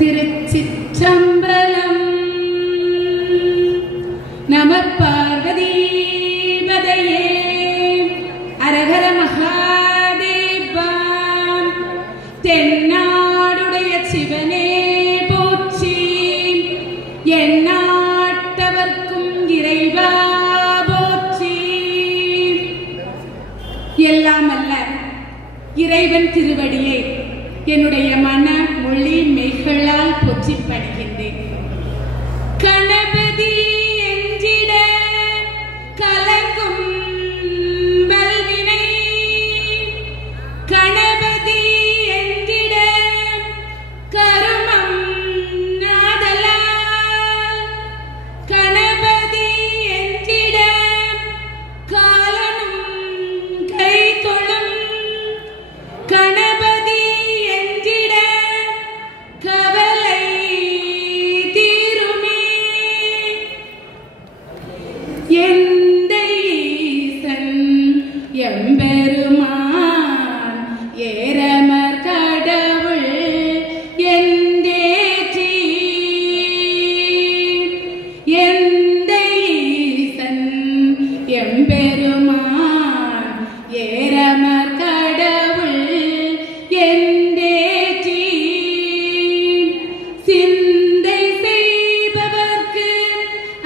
திருச்சிற்றம்பலம். நம பார்வதீபதையே அரஹர மகாதேவா. தென்னாடுடைய சிவனே போற்றி, எந்நாட்டவர்க்கும் இறைவா போற்றி. எல்லாம் அல்ல இறைவன் திருவடியை என்னுடைய மன மொழி மெய்களால் போற்றி படுகின்றேன். கணபதி என்றிட கலங்கும் வல்வினை, கணபதி என்றிட கருமம் நாதலால், கணபதி என்றிட காலனும் கை தொழும், கணபதி என்றிட கவலை தீருமே. எந்தை ஈசன் எம்பெருமான் ஏரமர் கடவுள் என்றேற்றி, எந்தை ஈசன் எம்பெருமான் ஏரமர் கடவுள் என்றேற்றி. சிந்தை செய்பவர்க்கு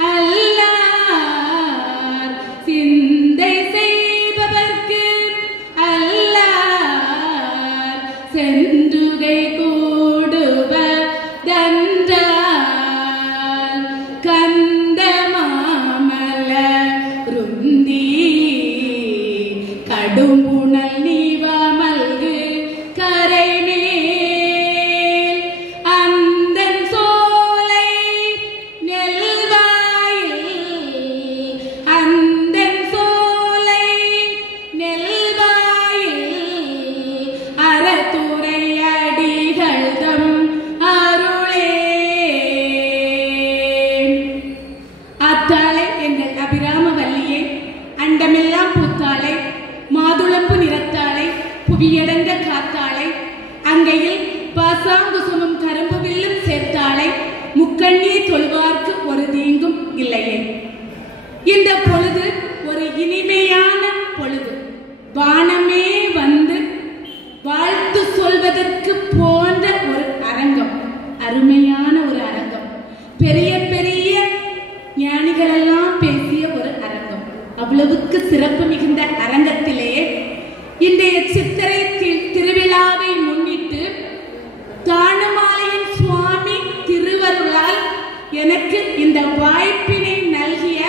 அல்லார், சிந்தை செய்பவர்க்கு அல்லார் சென்றுகை கூடுவதன்றால், கந்த மாமலருந்தி கடும்புணல் நீவமல்கு கரைமேல், அந்தன் சோலை நெல்வாயில், அந்தன் சோலை நெல்வாயில் அறத்துறை அடிகள் தம் அருளே. ஆத்தாளை எங்கள் அபிராம வல்லியே, அண்டமெல்லாம் பூத்தாளை, மாதுளம்பு நிறத்தாளை, புவியடங்க காத்தாளை, அங்கையில் பாசாங்குசுமும் கரும்பு வில்லும் சேர்த்தாளை, முக்கண்ணீர் தொழுவார்க்கு ஒரு தீங்கும் இல்லையே. இந்த பொழுது ஒரு இனிமையான பொழுது. வானமே வந்து வாழ்த்து சொல்வதற்கு போன்ற ஒரு அரங்கம், அருமையான ஒரு அரங்கம், பெரிய பெரிய ஞானிகளெல்லாம் பேசிய ஒரு அரங்கம். அவ்வளவுக்கு சிறப்பு மிகுந்த அரங்கத்திலே இன்றைய சித்திரை திருவிழாவை முன்னிட்டு தானுமாலையின் சுவாமி திருவருளால் எனக்கு இந்த வாய்ப்பினை நல்கிய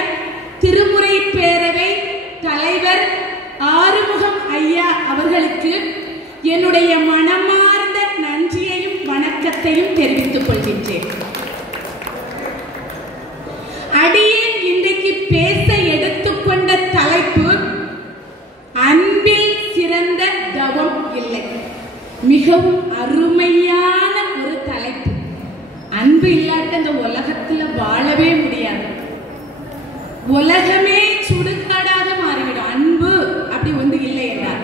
திருமுறை பேரவை தலைவர் ஆறுமுகம் ஐயா அவர்களுக்கு என்னுடைய மனமார்ந்த நன்றியையும் வணக்கத்தையும் தெரிவித்துக் கொள்கின்றேன். அடியேன் இன்றைக்கு பேச எடுத்துக்கொண்ட தலைப்பு அன்பில் சிறந்த தவம் இல்லை. மிகவும் அருமையான ஒரு தலைப்பு. அன்பு இல்லாட்ட இந்த உலகத்துல வாழவே முடியாது. உலகமே சுடுகாடாக மாறிவிடும் அன்பு அப்படி ஒன்று இல்லை என்றார்.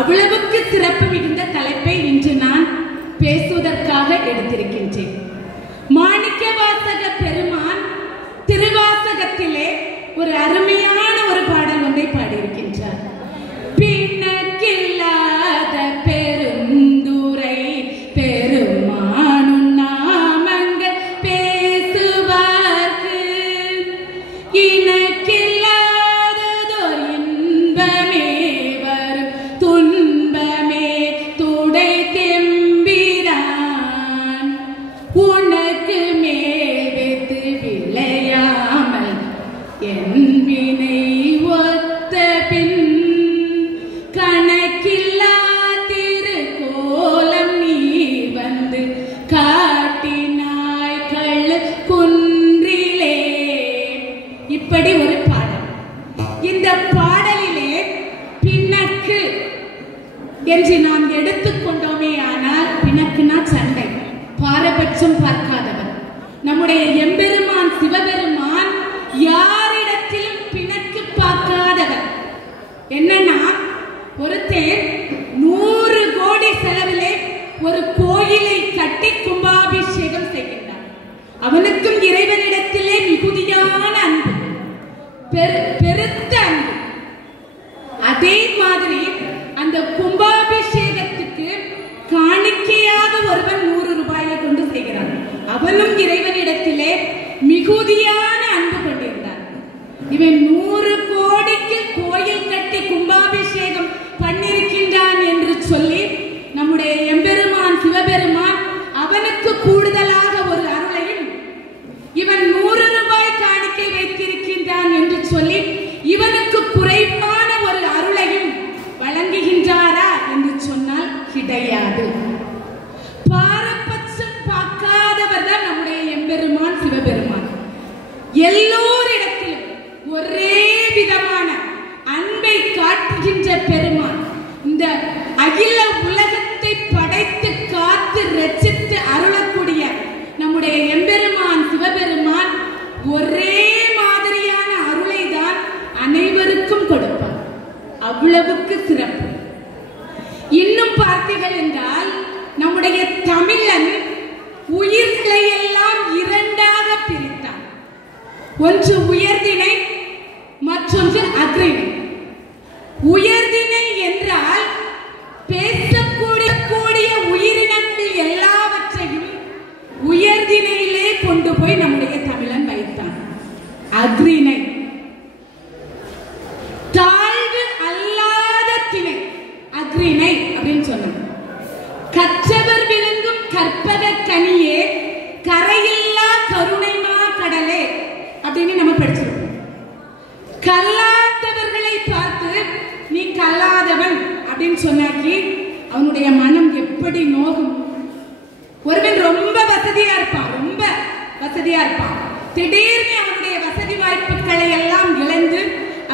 அவ்வளவுக்கு சிறப்பு மிகுந்த தலைப்பை இன்று நான் பேசுவதற்காக எடுத்திருக்கின்றேன். மாணிக்க வாசக பெருமான் திருவாசகத்திலே ஒரு அருமையான ஒரு பாடல் ஒன்றை பாடியிருக்கின்றார். பிணக்கில்லாத பெருந்துரை பெருமானும் நாமங்கள் பேசுவார்க்கு, இனக்கில்லாததோர் இன்பமே வரும் துன்பமே துடை தெம்பிரான், உனக்கு மேல் வைத்து விளையாமல் என் வினை ஒத்த பின், கணக்கில்லா திருக்கோலம் நீ வந்து காட்டினாய் கள்ளு குன்றிலே. இப்படி ஒரு பாடல். இந்த பாடலிலே பிணக்கு என்று நாம் எடுத்துக்கொண்டோமே ஆனால், பிணக்குனா சண்டை, பாரபட்சம் பார்க்காதவர். நம்முடைய எம்பெருமான் சிவபெருமான் யாரிடத்திலும் பிணக்கு பார்க்காதவர். என்னன்னா, ஒருத்தர் 100 கோடி செலவிலே ஒரு கோயிலை கட்டி கும்பாபிஷேகம் அவனுக்கும் இறைவனிடத்திலே மிகுதியான அன்பு, பெருத்த அன்பு. அதே மாதிரி அந்த கும்பாபிஷேகத்துக்கு காணிக்கையாக ஒருவன் 100 ரூபாயை கொண்டு செய்கிறான். அவனும் இறைவனிடத்திலே மிகுதியான அன்பு கொண்டிருந்தான். இவன் 100 கோடிக்கு கோயில் கட்டி கும்பாபிஷேகம் பண்ணிருக்கின்றான் என்று சொல்லி நம்முடைய எம்பெருமான் சிவபெருமான் அவனுக்கு கூடுதலாக ஒரு அருளையும், இவன் 100 ரூபாய் காணிக்கை வைத்திருக்கின்றான் என்று சொல்லி இவனுக்கு குறைவான ஒரு அருளையும் வழங்குகின்றாரா என்று சொன்னால் கிடையாது. பாரபட்சம் பார்க்காதவர் தான் நம்முடைய எம்பெருமான் சிவபெருமான். எல்லோரிடத்திலும் ஒரே விதமான அன்பை காட்டுகின்ற பெருமான். இந்த அகில உலகத்தை படைத்து காத்து ரட்சித்து அருளக்கூடிய நம்முடைய எம்பெருமான் சிவபெருமான் ஒரே மாதிரியான அருளை தான் அனைவருக்கும் கொடுப்பார். அவ்வளவுக்கு சிறப்பு. இன்னும் பார்த்தீர்கள் என்றால் நம்முடைய தமிழன் உயிர்களை எல்லாம் 2ஆக பிரித்தான். ஒன்று உயர்திணை, மற்றொன்று அக்ரிணை. உயர்திணை என்றால் பேசக்கூடிய உயிரினங்கள் எல்லாவற்றையும் உயர்திணையிலே கொண்டு போய் நம்முடைய தமிழன் வைத்தான். அக்ரிணை தாழ்வு அல்லாத திணை, அக்ரிணை அப்படின்னு சொன்னான். கற்றவர் விளங்கும் கற்பக கனியே, கரையில்லா கருணைமா கடலே அப்படின்னு நம்ம படிச்சிருக்கோம். கல்லாதவர்களை பார்த்து நீ கல்லாதவன் அப்படின்னு சொன்னாக்கி அவனுடைய மனம் எப்படி நோகும். ஒருவன் ரொம்ப வசதியா இருப்பான், திடீர்னு அவனுடைய வசதி வாய்ப்புகளை எல்லாம் இழந்து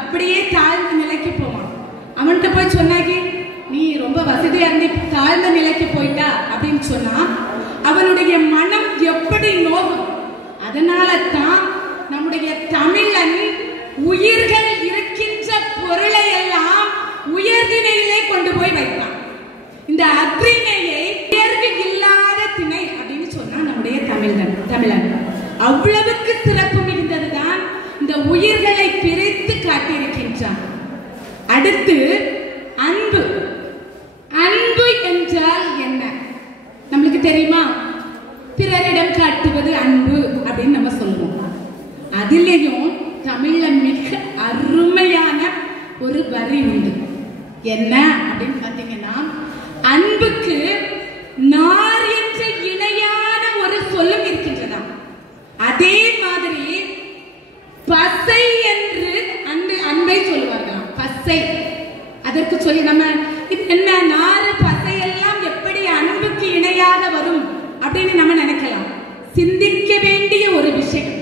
அப்படியே தாழ்ந்த நிலைக்கு போவான். அவன்கிட்ட போய் சொன்னாக்கி நீ ரொம்ப வசதியா இருந்து தாழ்ந்த நிலைக்கு போயிட்டா அப்படின்னு சொன்னா அவனுடைய மனம் எப்படி நோகும். அதனால தான் நம்முடைய தமிழன் உயிர்கள் இருக்கின்ற பொருளை எல்லாம் உயர்திணையிலே கொண்டு போய் வைத்தான். இந்த அக்ரிணையை உயர்வு இல்லாத திணை அப்படின்னு சொன்னா நம்முடைய தமிழன் அவ்வளவுக்கு சிறப்பு மிகுந்ததுதான் இந்த உயிர்களை பிரித்து காட்டியிருக்கின்றான். அடுத்து அன்பு. அன்பு என்றால் என்ன நம்மளுக்கு தெரியுமா? பிறரிடம் காட்டுவது அன்பு அப்படின்னு நம்ம சொல்லுவோம். அதிலேயும் தமிழ்ல மிக அருமையான ஒரு வரி உண்டு. என்ன அப்படின்னு பாத்தீங்கன்னா, அன்புக்கு நார் என்ற இணையான ஒரு சொல்லும் இருக்கின்றதாம். அதே மாதிரி பசை என்று அன்பை சொல்லுவார்களாம். பசை அதற்கு சொல்லி நம்ம என்ன நாறு பசை எல்லாம் எப்படி அன்புக்கு இணையாக வரும் அப்படின்னு நம்ம நினைக்கலாம். சிந்திக்க வேண்டிய ஒரு விஷயம்.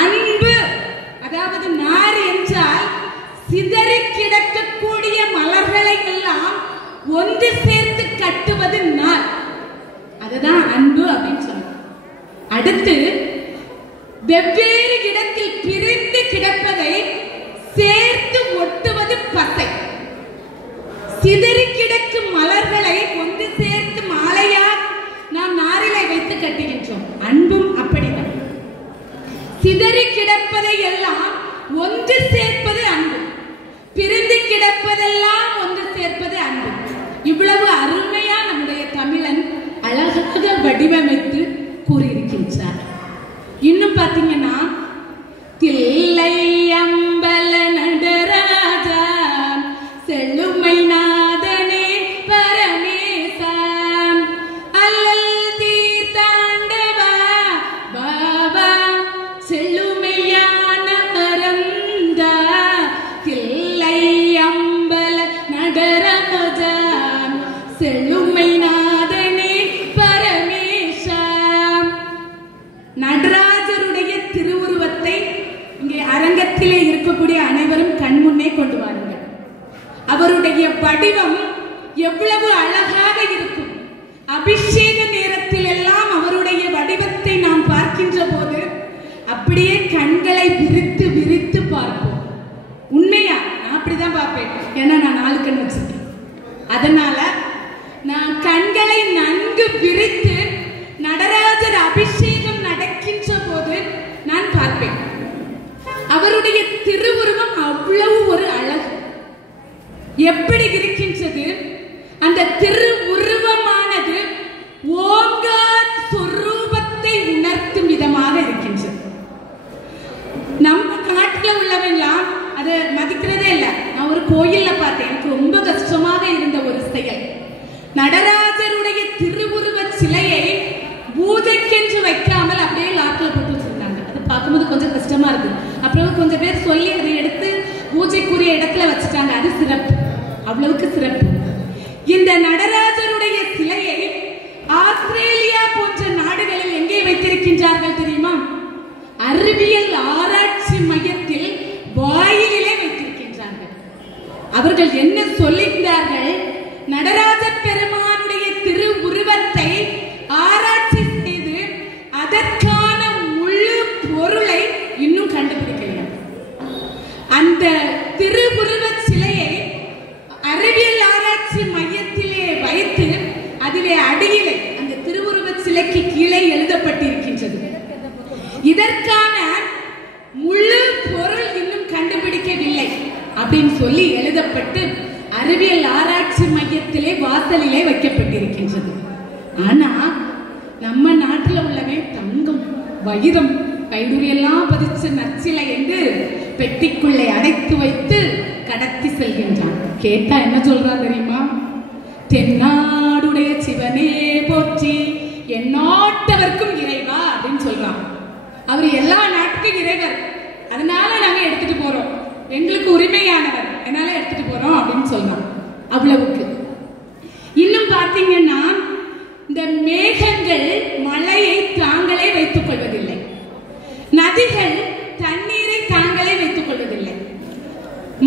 அன்பு அதாவது நார் என்றால் சிதறி கிடக்கக்கூடிய மலர்களை எல்லாம் ஒன்று சேர்த்து கட்டுவது நார். அதுதான் அன்பு அப்படின்னு சொல்லுவோம். அடுத்து வெவ்வேறு இடத்தில் பிரிந்து கிடப்பதை சேர்த்து ஒட்டுவது பசை. சிதறி கிடக்கும் மலர்களை ஒன்று சேர்த்து மாலையா நாம் நாரிலை வைத்து கட்டுகின்றோம். அன்பும் அப்படிதான். சிதறி கிடப்பதை எல்லாம் ஒன்று சேர்ப்பது அன்பு, பிரிந்து கிடப்பதெல்லாம் ஒன்று சேர்ப்பது அன்பு. இவ்வளவு அருமையா நம்முடைய தமிழன் அழகாக வடிவமைத்து கூறியிருக்கின்றார். இன்னும் பாத்தீங்கன்னா, தில்லை அம்பல நடராஜா செழுமை நாதனே பரமேசா அல்லல் தீர்த்தாண்டவா பாபா செழுமையான மறந்தா தில்லை அம்பல நடராஜா செழுமை நாதனே பரமேசா. நடராஜருடைய திருவுருவத்தை இங்கே அரங்கத்திலே இருக்கக்கூடிய அனைவரும் கண்முன்னே கொண்டு வாருங்கள். அவருடைய வடிவம் எவ்வளவு அழகாக இருக்கும். அபிஷேக நேரத்தில் எல்லாம் அவருடைய வடிவத்தை நாம் பார்க்கின்ற போது அப்படியே கண்களை விரித்து விரித்து பார்ப்போம். உண்மையா நான் அப்படிதான் பார்ப்பேன். ஏன்னா நான் 4 கண் வச்சிருக்கேன். அதனால நான் கண்களை நன்கு விரித்து நடராஜர் அபிஷேகம் திருவுருவம் அவ்வளவு ஒரு அழகு எப்படி இருக்கின்றது. அந்த திருவுருவமானது ஓங்கார சொரூபத்தை உணர்த்தும் விதமாக இருக்கின்றது. நம்ம நாட்டில் உள்ளவெல்லாம் அதை மதிக்கிறதே இல்லை. நான் ஒரு கோயில்ல பார்த்தேன், எனக்கு ரொம்ப கஷ்டமாக இருந்த ஒரு செயல். நடராஜருடைய திருவுருவ சிலையை பூஜைக்கென்று வைக்காமல் அப்படியே லாட்டில் போட்டு வச்சிருந்தாங்க. அது பார்க்கும்போது கொஞ்சம் கஷ்டமா இருக்கு. அப்புறம் கொஞ்சம் பேர் சொல்லி அதை எடுத்து பூஜைக்குரிய இடத்துல வச்சுட்டாங்க. அது சிறப்பு, அவ்வளவுக்கு சிறப்பு. இந்த நடராஜருடைய சிலையை ஆஸ்திரேலியா போன்ற நாடுகளில் எங்கே வைத்திருக்கின்றார்கள் தெரியுமா? அறிவியல் ஆராய்ச்சி மையத்தில் வாயிலே வைத்திருக்கின்றார்கள். அவர்கள் என்ன சொல்லுகிறார்கள்? நடராஜ பெருமானுடைய திருவுருவத்தை ஆராய்ச்சி செய்து அதற்கான முழு பொருளை இன்னும் கண்டுபிடிக்கவில்லை. அந்த திருவுருவ சிலையை அறிவியல் ஆராய்ச்சி மையத்திலே வைத்து அதிலே அடியிலே அந்த திருவுருவ சிலைக்கு கீழே எழுதப்பட்டிருக்கின்றது, இதற்கான முழு பொருள் இன்னும் கண்டுபிடிக்கவில்லை அப்படின்னு சொல்லி எழுதப்பட்டு அறிவியல் ஆராய்ச்சி மையத்திலே வாசலிலே வைக்கப்பட்டிருக்கின்றது. ஆனா நம்ம நாட்டில் உள்ளவன் தங்கம் வைரம் கைடுரியெல்லாம் பதிச்சு நச்சிலை என்று பெட்டிக்குள்ளே அடைத்து வைத்து கடத்தி செல்கின்றான். கேட்டா என்ன சொல்றா தெரியுமா? தென்னாடுடைய சிவனே போற்றி எந்நாட்டவர்க்கும் இறைவா அப்படின்னு சொல்றான். அவர் எல்லா நாட்டுக்கும் இறைவர், அதனால நாங்க எடுத்துட்டு போறோம், எங்களுக்கு உரிமையானவர், அதனால எடுத்துட்டு போறோம் அப்படின்னு சொல்றான். அவ்வளவுக்கு. இன்னும் பாத்தீங்கன்னா இந்த மேகங்கள் மழையை தாங்களே வைத்துக் கொள்வதில்லை, நதிகள் தண்ணீரை தாங்களே வைத்துக் கொள்வதில்லை,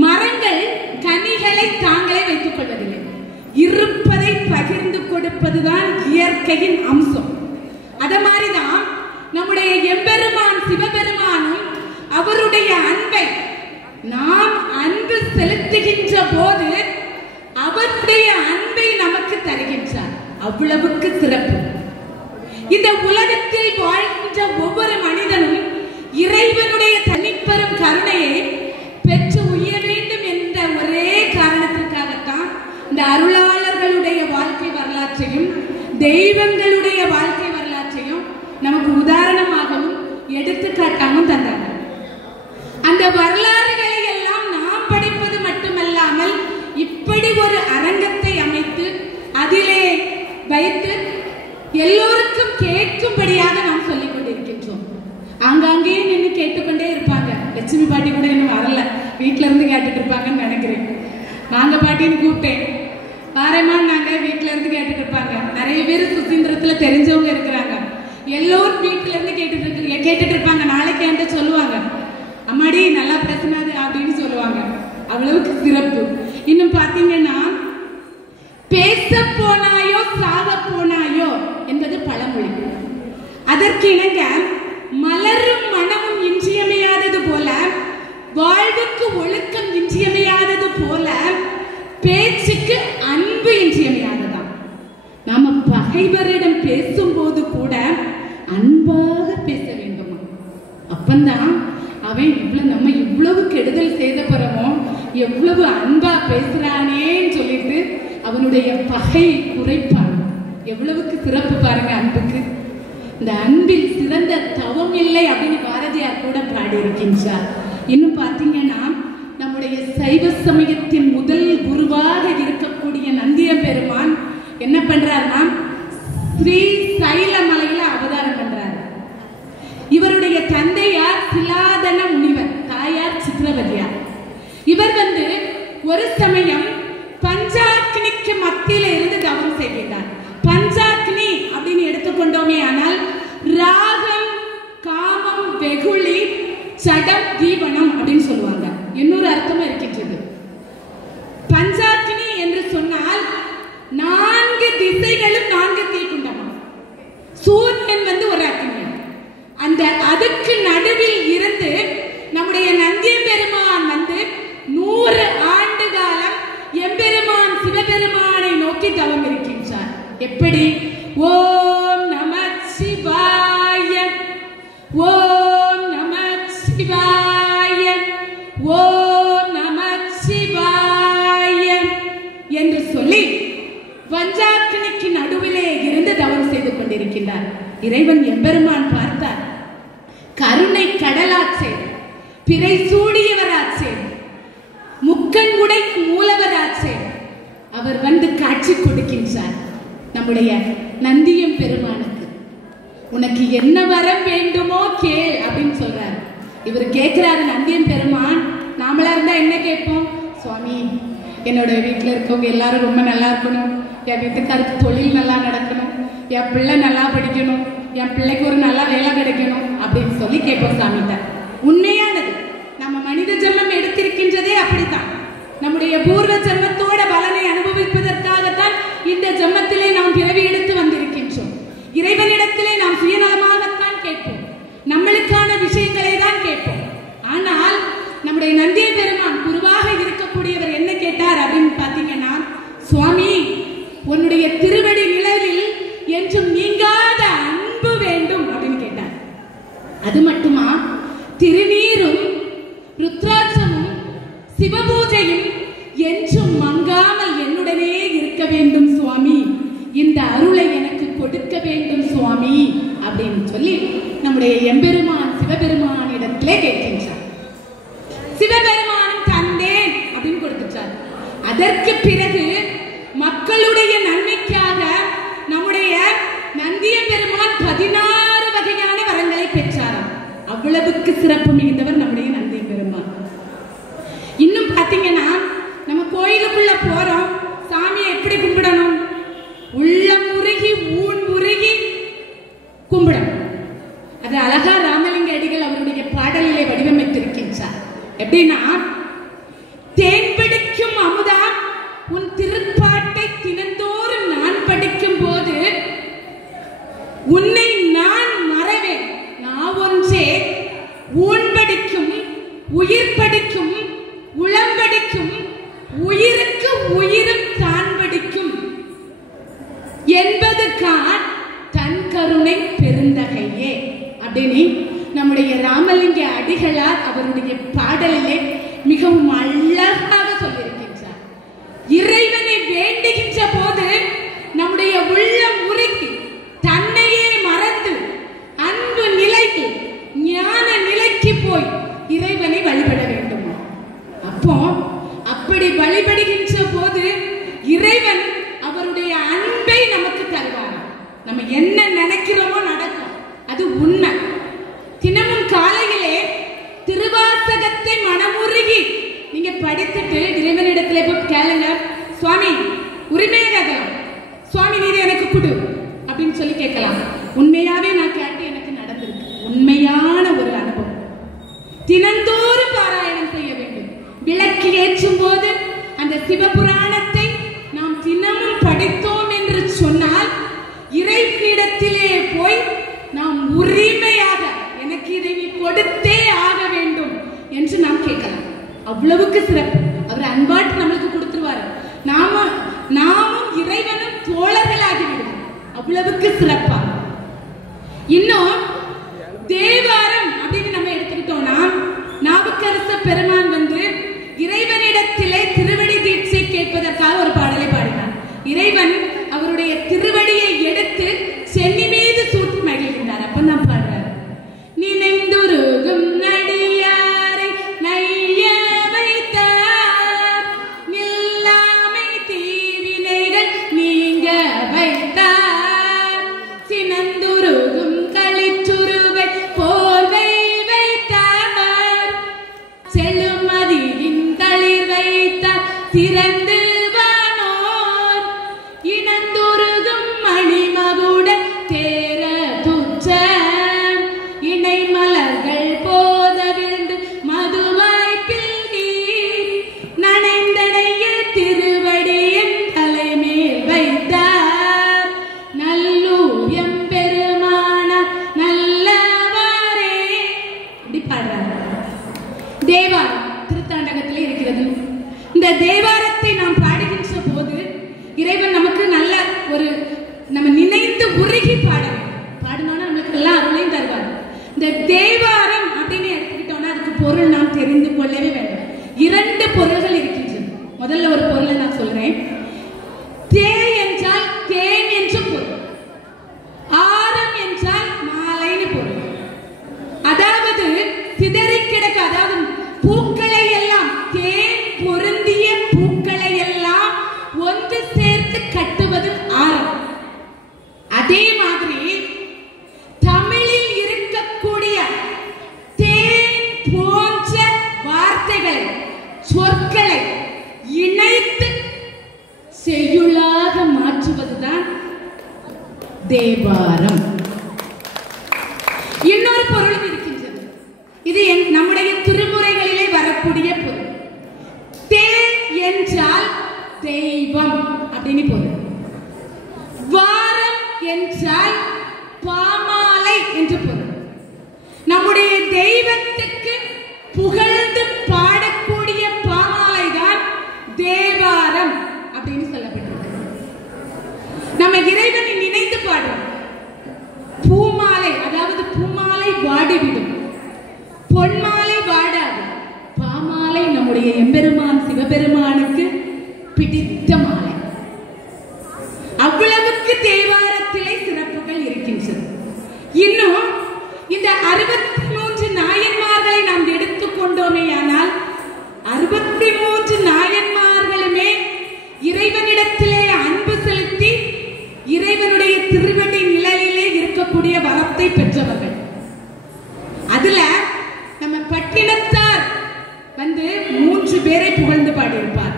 மரங்கள் கனிகளை தாங்களே வைத்துக் கொள்வதில்லை. இருப்பதை பகிர்ந்து கொடுப்பதுதான் இயற்கையின் அம்சம். அத மாதிரிதான் நம்முடைய எம்பெருமான் சிவபெருமானும் அவருடைய அன்பை நாம் அன்பு செலுத்துகின்ற போது அவருடைய அன்பை நமக்கு தருகின்றார். அவ்வளவுக்கு சிறப்பு. இந்த உலகத்தில் வாழ்கின்ற ஒவ்வொரு மனிதனும் இறைவனுடைய தனிப்பெரும் கருணையை பெற்று உய்ய வேண்டும் என்ற ஒரே காரணத்திற்காகத்தான் இந்த அருளாளர்களுடைய வாழ்க்கை வரலாற்றையும் தெய்வங்களுடைய வாழ்க்கை வரலாற்றையும் நமக்கு உதாரணமாகவும் எடுத்துக்காட்டாகவும் தந்தாங்க. அந்த வரலாறுகளை எல்லாம் நாம் படிப்பது மட்டுமல்லாமல் இப்படி ஒரு அரங்கத்தை அமைத்து அதிலே வைத்து எல்லோருக்கும் கேட்கும்படியாக நாம் சொல்லிக் கொண்டிருக்கின்றோம். ஆங்காங்கே நின்று கேட்டுக்கொண்டே இருப்பாங்க. லட்சுமி பாட்டி கூட இன்னும் வரல, வீட்டுல இருந்து கேட்டுட்டு இருப்பாங்கன்னு நினைக்கிறேன். வாங்க பாட்டின்னு கூப்பிட்டேன், பாரேமா நாங்க வீட்டுல இருந்து கேட்டுட்டு இருப்பாங்க. நிறைய பேர் சுசீந்திரத்துல தெரிஞ்சவங்க இருக்கிறாங்க. எல்லோரும் வீட்டுல இருந்து கேட்டுட்டு இருப்பாங்க. நாளைக்கு என்கிட்ட சொல்லுவாங்க, அம்மாடி நல்லா பேசினாது அப்படின்னு சொல்லுவாங்க. அவ்வளவுக்கு சிறப்பு. இன்னும் பாத்தீங்கன்னா பேச போனாயோ சாக போனாயோ என்பது பழமொழி. அதற்கு இணங்க மலரும் மனமும் இன்றியமையாதது போல, வாழ்வுக்கு ஒழுக்கம் இன்றியமையாதது போல, பேச்சுக்கு அன்பு இன்றியமையாததான். நாம பகைவரிடம் பேசும்போது கூட அன்பாக பேச வேண்டுமா? அப்பந்தான் அவன் நம்ம இவ்வளவு கெடுதல் செய்த பிறமோ எவ்வளவு அன்பா பேசுறானேன்னு சொல்லிட்டு அவனுடைய பகை குறைப்பான். எவ்வளவுக்கு சிறப்பு பாருங்க அன்புக்கு. இந்த அன்பில் சிறந்த தவம் இல்லை அப்படின்னு பாரதியார் கூட பாடி இருக்கின்றார். இன்னும் பாத்தீங்கன்னா நம்முடைய சைவ சமயத்தின் முதல் குருவாக இருக்கக்கூடிய நந்திய பெருமான் என்ன பண்றாருன்னா ஸ்ரீ சைலமலையில அவதாரம் பண்றாரு. இவருடைய தந்தையார் சிலாதன முனிவர், தாயார் சித்ரவதியார். இவர் ஒரு சமயம் பஞ்சாக்னிக்கு மத்தியில இருந்து தவம் செய்கிறார். பஞ்சாக்னி அப்படின்னு எடுத்துக்கொண்டோமே ஆனால் ராகம், காமம், வெகுளி, சடம், தீபனம் அப்படின்னு சொல்லுவாங்க. இன்னொரு அர்த்தம் இருக்கின்றது. பஞ்சாக்னி என்று சொன்னால் 4 திசைகளும் 4 தீக்குண்டமா. சூரியன் ஒரு அக்னி. அந்த அதுக்கு நடுவில் இருந்து நம்முடைய நந்திய பெருமான் 100 ஆண்டு காலம் எம்பெருமான் சிவபெருமானை நோக்கி தவம் இருக்கின்றார். எப்படி? ஓம் நமச்சிவாய, ஓம் நமச்சிவாய, இருக்கின்றார். இறைவன் எம்பெருமான் பார்த்தார். கருணை கடலாச்சே, பிறை சூடியவராச்சே, முக்கண் உடை மூலவராச்சே, அவர் வந்து காட்சி கொடுக்கின்றார். நம்முடைய நந்தியம் பெருமானுக்கு உனக்கு என்ன வரம் வேண்டுமோ கேள் அப்படின்னு சொல்றாரு. இவர் கேட்கிறாரு நந்தியம் பெருமான். நாமளா இருந்தா என்ன கேட்போம்? சுவாமி, என்னோட வீட்டுல இருக்கவங்க எல்லாரும் ரொம்ப நல்லா இருக்கணும், என் வீட்டுக்காருக்கு தொழில் நல்லா நடக்கணும், என் பிள்ளை நல்லா படிக்கணும், என் பிள்ளைக்கு ஒரு நல்ல வேலை கிடைக்கணும் அப்படின்னு சொல்லி கேட்போம் சாமிகிட்ட. உண்மையானது. நம்ம மனித ஜென்மம் எடுத்திருக்கின்றதே அப்படித்தான். நம்முடைய பூர்வ ஜென்மத்தோட பலனை அனுபவிப்பதற்காகத்தான் இந்த ஜென்மத்திலே நாம் பிறவி எடுத்து வந்திருக்கின்றோம். இறைவனிடத்திலே நாம் சுயநலமாகத்தான் கேட்போம், நம்மளுக்கான விஷயங்களை தான் கேட்போம். ஆனால் நம்முடைய நந்திய பெருமான் குருவாக இருக்கக்கூடியவர் என்ன கேட்டார் அப்படின்னு பாத்தீங்கன்னா, சுவாமி, உன்னுடைய திருவடி நிழலில் என்றும் நீங்காத அன்பு வேண்டும் அப்படின்னு கேட்டார். அது மட்டுமா, திருநீரும் ருத்ராட்சமும் சிவபூஜையும் என்றும் மங்காமல் என்னுடனே இருக்க வேண்டும் சுவாமி, இந்த அருளை எனக்கு கொடுக்க வேண்டும் சுவாமி அப்படின்னு சொல்லி நம்முடைய எம்பெருமான் சிவபெருமான் இடத்திலே கேட்கின்றார். சிவபெருமான் தந்தேன் அப்படின்னு கொடுத்துட்டார். அதற்கு பிறகு மக்களுடைய நன்மைக்காக நம்முடைய நந்திய பெருமான் 16 வகையான வரங்களை பெற்றாராம். அவ்வளவுக்கு சிறப்பு மிகுந்தவர் நம்முடைய நந்திய பெருமான். இன்னும் பாத்தீங்கன்னா, நம்ம கோயிலுக்குள்ள போறோம், சாமியை எப்படி கும்பிடணும்? உள்ளம் உருகி ஊன் உருகி கும்பிடணும். அது அழகா ராமலிங்க அடிகள் அவருடைய பாடலிலே வடிவமைத்திருக்கின்றார். எப்படின்னா, தேன் படிக்கும் அமுதா உன் திருப்பாட்டை தினந்தோறும் நான் படிக்கும் போது உன்னை நான் மறவேன். நான் ஒன்றே ஊன் படிக்கும், உயிர் படிக்கும், உளம்படிக்கும், உயிருக்கு உயிரும் தான் படிக்கும் என்பது கான் தன் கருணை பெருந்தகையே அப்படின்னு நம்முடைய ராமலிங்க அடிகளார் அவருடைய பாடலிலே மிகவும் அழகாக சொல்லியிருக்கின்றார். இறைவனை வேண்டுகின்ற போது நம்முடைய உள்ளம் உருகி தன்னையே மறந்து அன்பு நிலைக்கு ஞான நிலைக்கு போய் இறைவனை வழிபட வேண்டும். அப்போ அப்படி வழிபடுகின்ற போது இறைவன் அவருடைய அன்பை நமக்கு தருவார். நம்ம என்ன நினைக்கிறோமோ நடக்கும், அது உண்மை. தினமும் காலையிலே திருவாசகத்தை மனமுருகி நீங்க படித்துட்டு இறைவனிடத்துல போய் கேளுங்க, சுவாமி உரிமையை கேட்கலாம், சுவாமி நீர் எனக்கு கொடு அப்படின்னு சொல்லி கேட்கலாம். உண்மையாவே நான் கேட்டு எனக்கு நடந்திருக்கு. உண்மையான ஒரு அனுபவம். தினந்தோறும் பாராயணம் செய்ய வேண்டும். விளக்கு ஏற்றும் போது அந்த சிவபுராணத்தை நாம் தினமும் படித்தோம் என்று சொன்னால் இறைவனிடத்திலே போய் நாம் உரிமையாக எனக்கு இதை கொடுத்தே ஆக வேண்டும் என்று நாம் கேட்கலாம். அவ்வளவுக்கு சிறப்பு. அவர் அன்பாட்டு நம்மளுக்கு கொடுத்துருவாரு. நாமும் இறைவனும் தோழர்களாகிவிடும். அவ்வளவுக்கு சிறப்பா. இன்னும் தேவாரம் அப்படின்னு நம்ம எடுத்துக்கிட்டோம்னா, நாவுக்கரச பெருமான் வந்து இறைவனிடத்திலே திருவடி தீட்சை கேட்பதற்காக ஒரு பாடலை பாடினார். இறைவன் அவருடைய திருவடியை எடுத்து சென்னி மீது சூட்டி மகிழ்கின்றார். அப்ப நான் பாடுறார், நினைந்துருகும் நடியாரை நைய வைத்தார், நில்லாமை தீவினைகள் நீங்க வைத்தார், சினந்துருகும் கள பூக்களை எல்லாம், தேன் பொருந்திய பூக்களை எல்லாம் ஒன்று சேர்த்து கட்டுவது ஆரம். அதே மாதிரி தமிழில் இருக்கக்கூடிய தேன் போன்ற வார்த்தைகளை, சொற்களை இணைத்து செய்யுளாக மாற்றுவதுதான் தேவாரம். இன்னொரு பொருள் இருக்கின்றது. இது நம்முடைய திருமுறைகளிலே வரக்கூடிய பொருள். தே என்றால் தெய்வம் அப்படின்னு பொருள். வாரம் என்றால் பாமாலை என்று பொருள். நம்முடைய தெய்வத்துக்கு புகழ்ந்து பாடக்கூடிய பாமாலை தான் தேவாரம் அப்படின்னு சொல்லப்பட்டிருக்கு. நம்ம இறைவனை நினைத்து பாடுறோம். பூமாலை, அதாவது பூமாலை வாடிவிடும், பொன்மாலை வாடாது. பாமாலை நம்முடைய எம்பெருமான் சிவபெருமானுக்கு பிடித்த மாலை. அவ்வளவுக்கு தேவாரத்திலே சிறப்புகள் இருக்கின்றது. இன்னும் இந்த 63 நாயன்மார்களை நாம் எடுத்துக்கொண்டோமேயானால் 63 நாயன்மார்களுமே இறைவனிடத்திலே அன்பு செலுத்தி இறைவனுடைய திருவடி நிழலிலே இருக்கக்கூடிய வரத்தை பெற்றவர்கள். அதுல நம்ம பட்டினத்தார் 3 பேரை புகழ்ந்து பாடியிருப்பார்.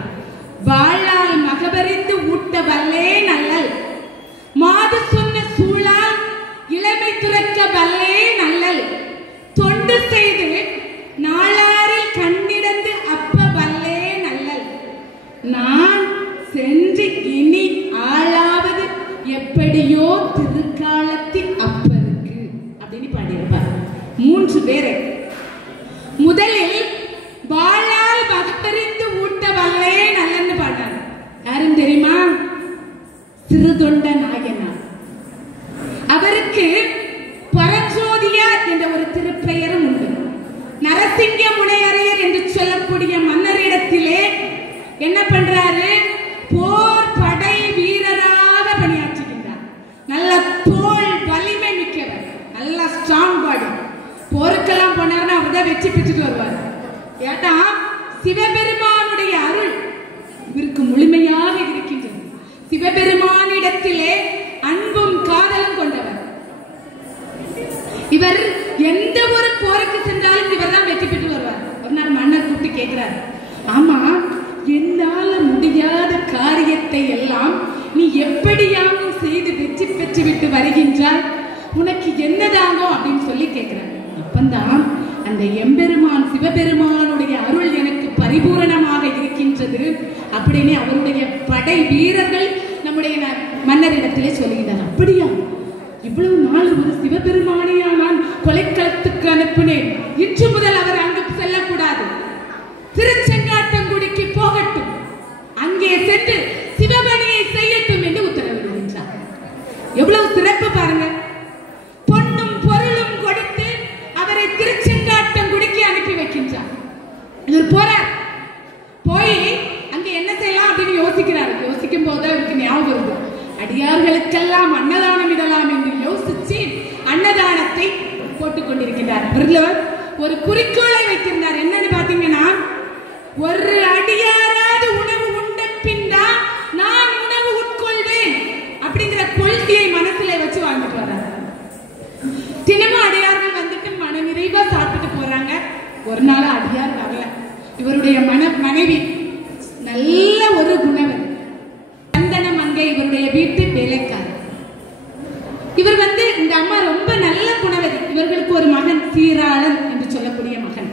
வாழால் மகபறிந்து ஊட்ட வல்லே நல்லல், மாது சொன்ன சூழால் இளமை துறக்க வல்லே நல்லல், தொண்டு செய்து நாளாரில் கண்ணிடந்து அப்ப வல்லே நல்லல், நான் சென்று இனி ஆளாவது எப்படியோ திருக்காலத்தின் அப்பருக்கு அப்படின்னு பாடியிருப்பார். 3 பேரை. முதலில் வாழால் மகப்பறிந்து ஊட்ட வல்லே நல்லன்னு பாடினார். யாரும் தெரியுமா? சிறுதொண்ட நாயனார். அவருக்கு பரஞ்சோதியார் என்ற ஒரு திருப்பெயரும் உண்டு. நரசிங்க முனையரையர் என்று சொல்லக்கூடிய மன்னரிடத்திலே என்ன பண்றாரு? போர் படை வீரராக பணியாற்றுகின்றார். நல்ல தோல் வலிமை மிக்கவர், நல்ல ஸ்ட்ராங் பாடி. போருக்கெல்லாம் போனார்னா அவர்தான் வெற்றி பெற்றுட்டு வருவார். ஏன்னா சிவபெருமானுடைய அருள் இவருக்கு முழுமையாக இருக்கின்றது. சிவபெருமானிடத்திலே அன்பும் காதலும் கொண்டவர். இவர் எந்த ஒரு போருக்கு சென்றாலும் இவர் தான் வெற்றி பெற்று வருவார். ஒரு நாள் மன்னர் கூப்பிட்டு கேட்கிறார், ஆமா என்னால முடியாத காரியத்தை எல்லாம் நீ எப்படியாவது செய்து வெற்றி பெற்று விட்டு வருகின்றாய், உனக்கு என்னதாங்கோ அப்படின்னு சொல்லி கேட்கிறார். அப்பந்தான் அந்த எம்பெருமான் சிவபெருமானுடைய அருள் எனக்கு பரிபூரணமாக இருக்கின்றது அப்படின்னு அவருடைய படை வீரர்கள் நம்முடைய மன்னரிடத்திலே சொல்லுகின்றார். அப்படியா? இவ்வளவு நாள் ஒரு சிவபெருமானையா நான் கொலைக்களத்துக்கு அனுப்பினேன், இன்று முதல் அவர் அங்கு செல்லக்கூடாது, திருச்செங்காட்டங்குடிக்கு போகட்டும், அங்கே சென்று சிவபணியை செய்யட்டும் என்று உத்தரவிடுகின்றார். எவ்வளவு சிறப்பு பாருங்க. பொன்னும் பொருளும் கொடுத்து அவரை திருச்செங்காட்டங்குடிக்கு அனுப்பி வைக்கின்றார். இவர் போறார். போய் அங்க என்ன செய்யலாம் அப்படின்னு யோசிக்கிறார். யோசிக்கும் போது அவருக்கு ஞாபகம் வருது, அடியார்களுக்கெல்லாம் அன்னதானம் இடலாம் என்று யோசிச்சு அன்னதானத்தை போட்டுக் கொண்டிருக்கிறார். ஒரு குறிக்கோளை வைத்திருந்தார். என்னன்னு பாத்தீங்கன்னா, ஒரு அடியாராவது உணவு உண்ட பின் தான் நான் உணவு உட்கொள்வேன் அப்படிங்கிற கொள்கையை மனசுல வச்சு வாழ்ந்துட்டு வர்றாங்க. தினமும் அடியார்கள் வந்துட்டு மன நிறைவா சாப்பிட்டு போறாங்க. ஒரு நாள் அடியார் வரல. இவருடைய மனைவி நல்ல ஒரு குணவதி, சந்தனம் அங்கே இவருடைய வீட்டு வேலைக்காரர். இவர் இந்த அம்மா ரொம்ப நல்ல குணவதி. இவர்களுக்கு ஒரு மகன் சீராளன் என்று சொல்லக்கூடிய மகன்.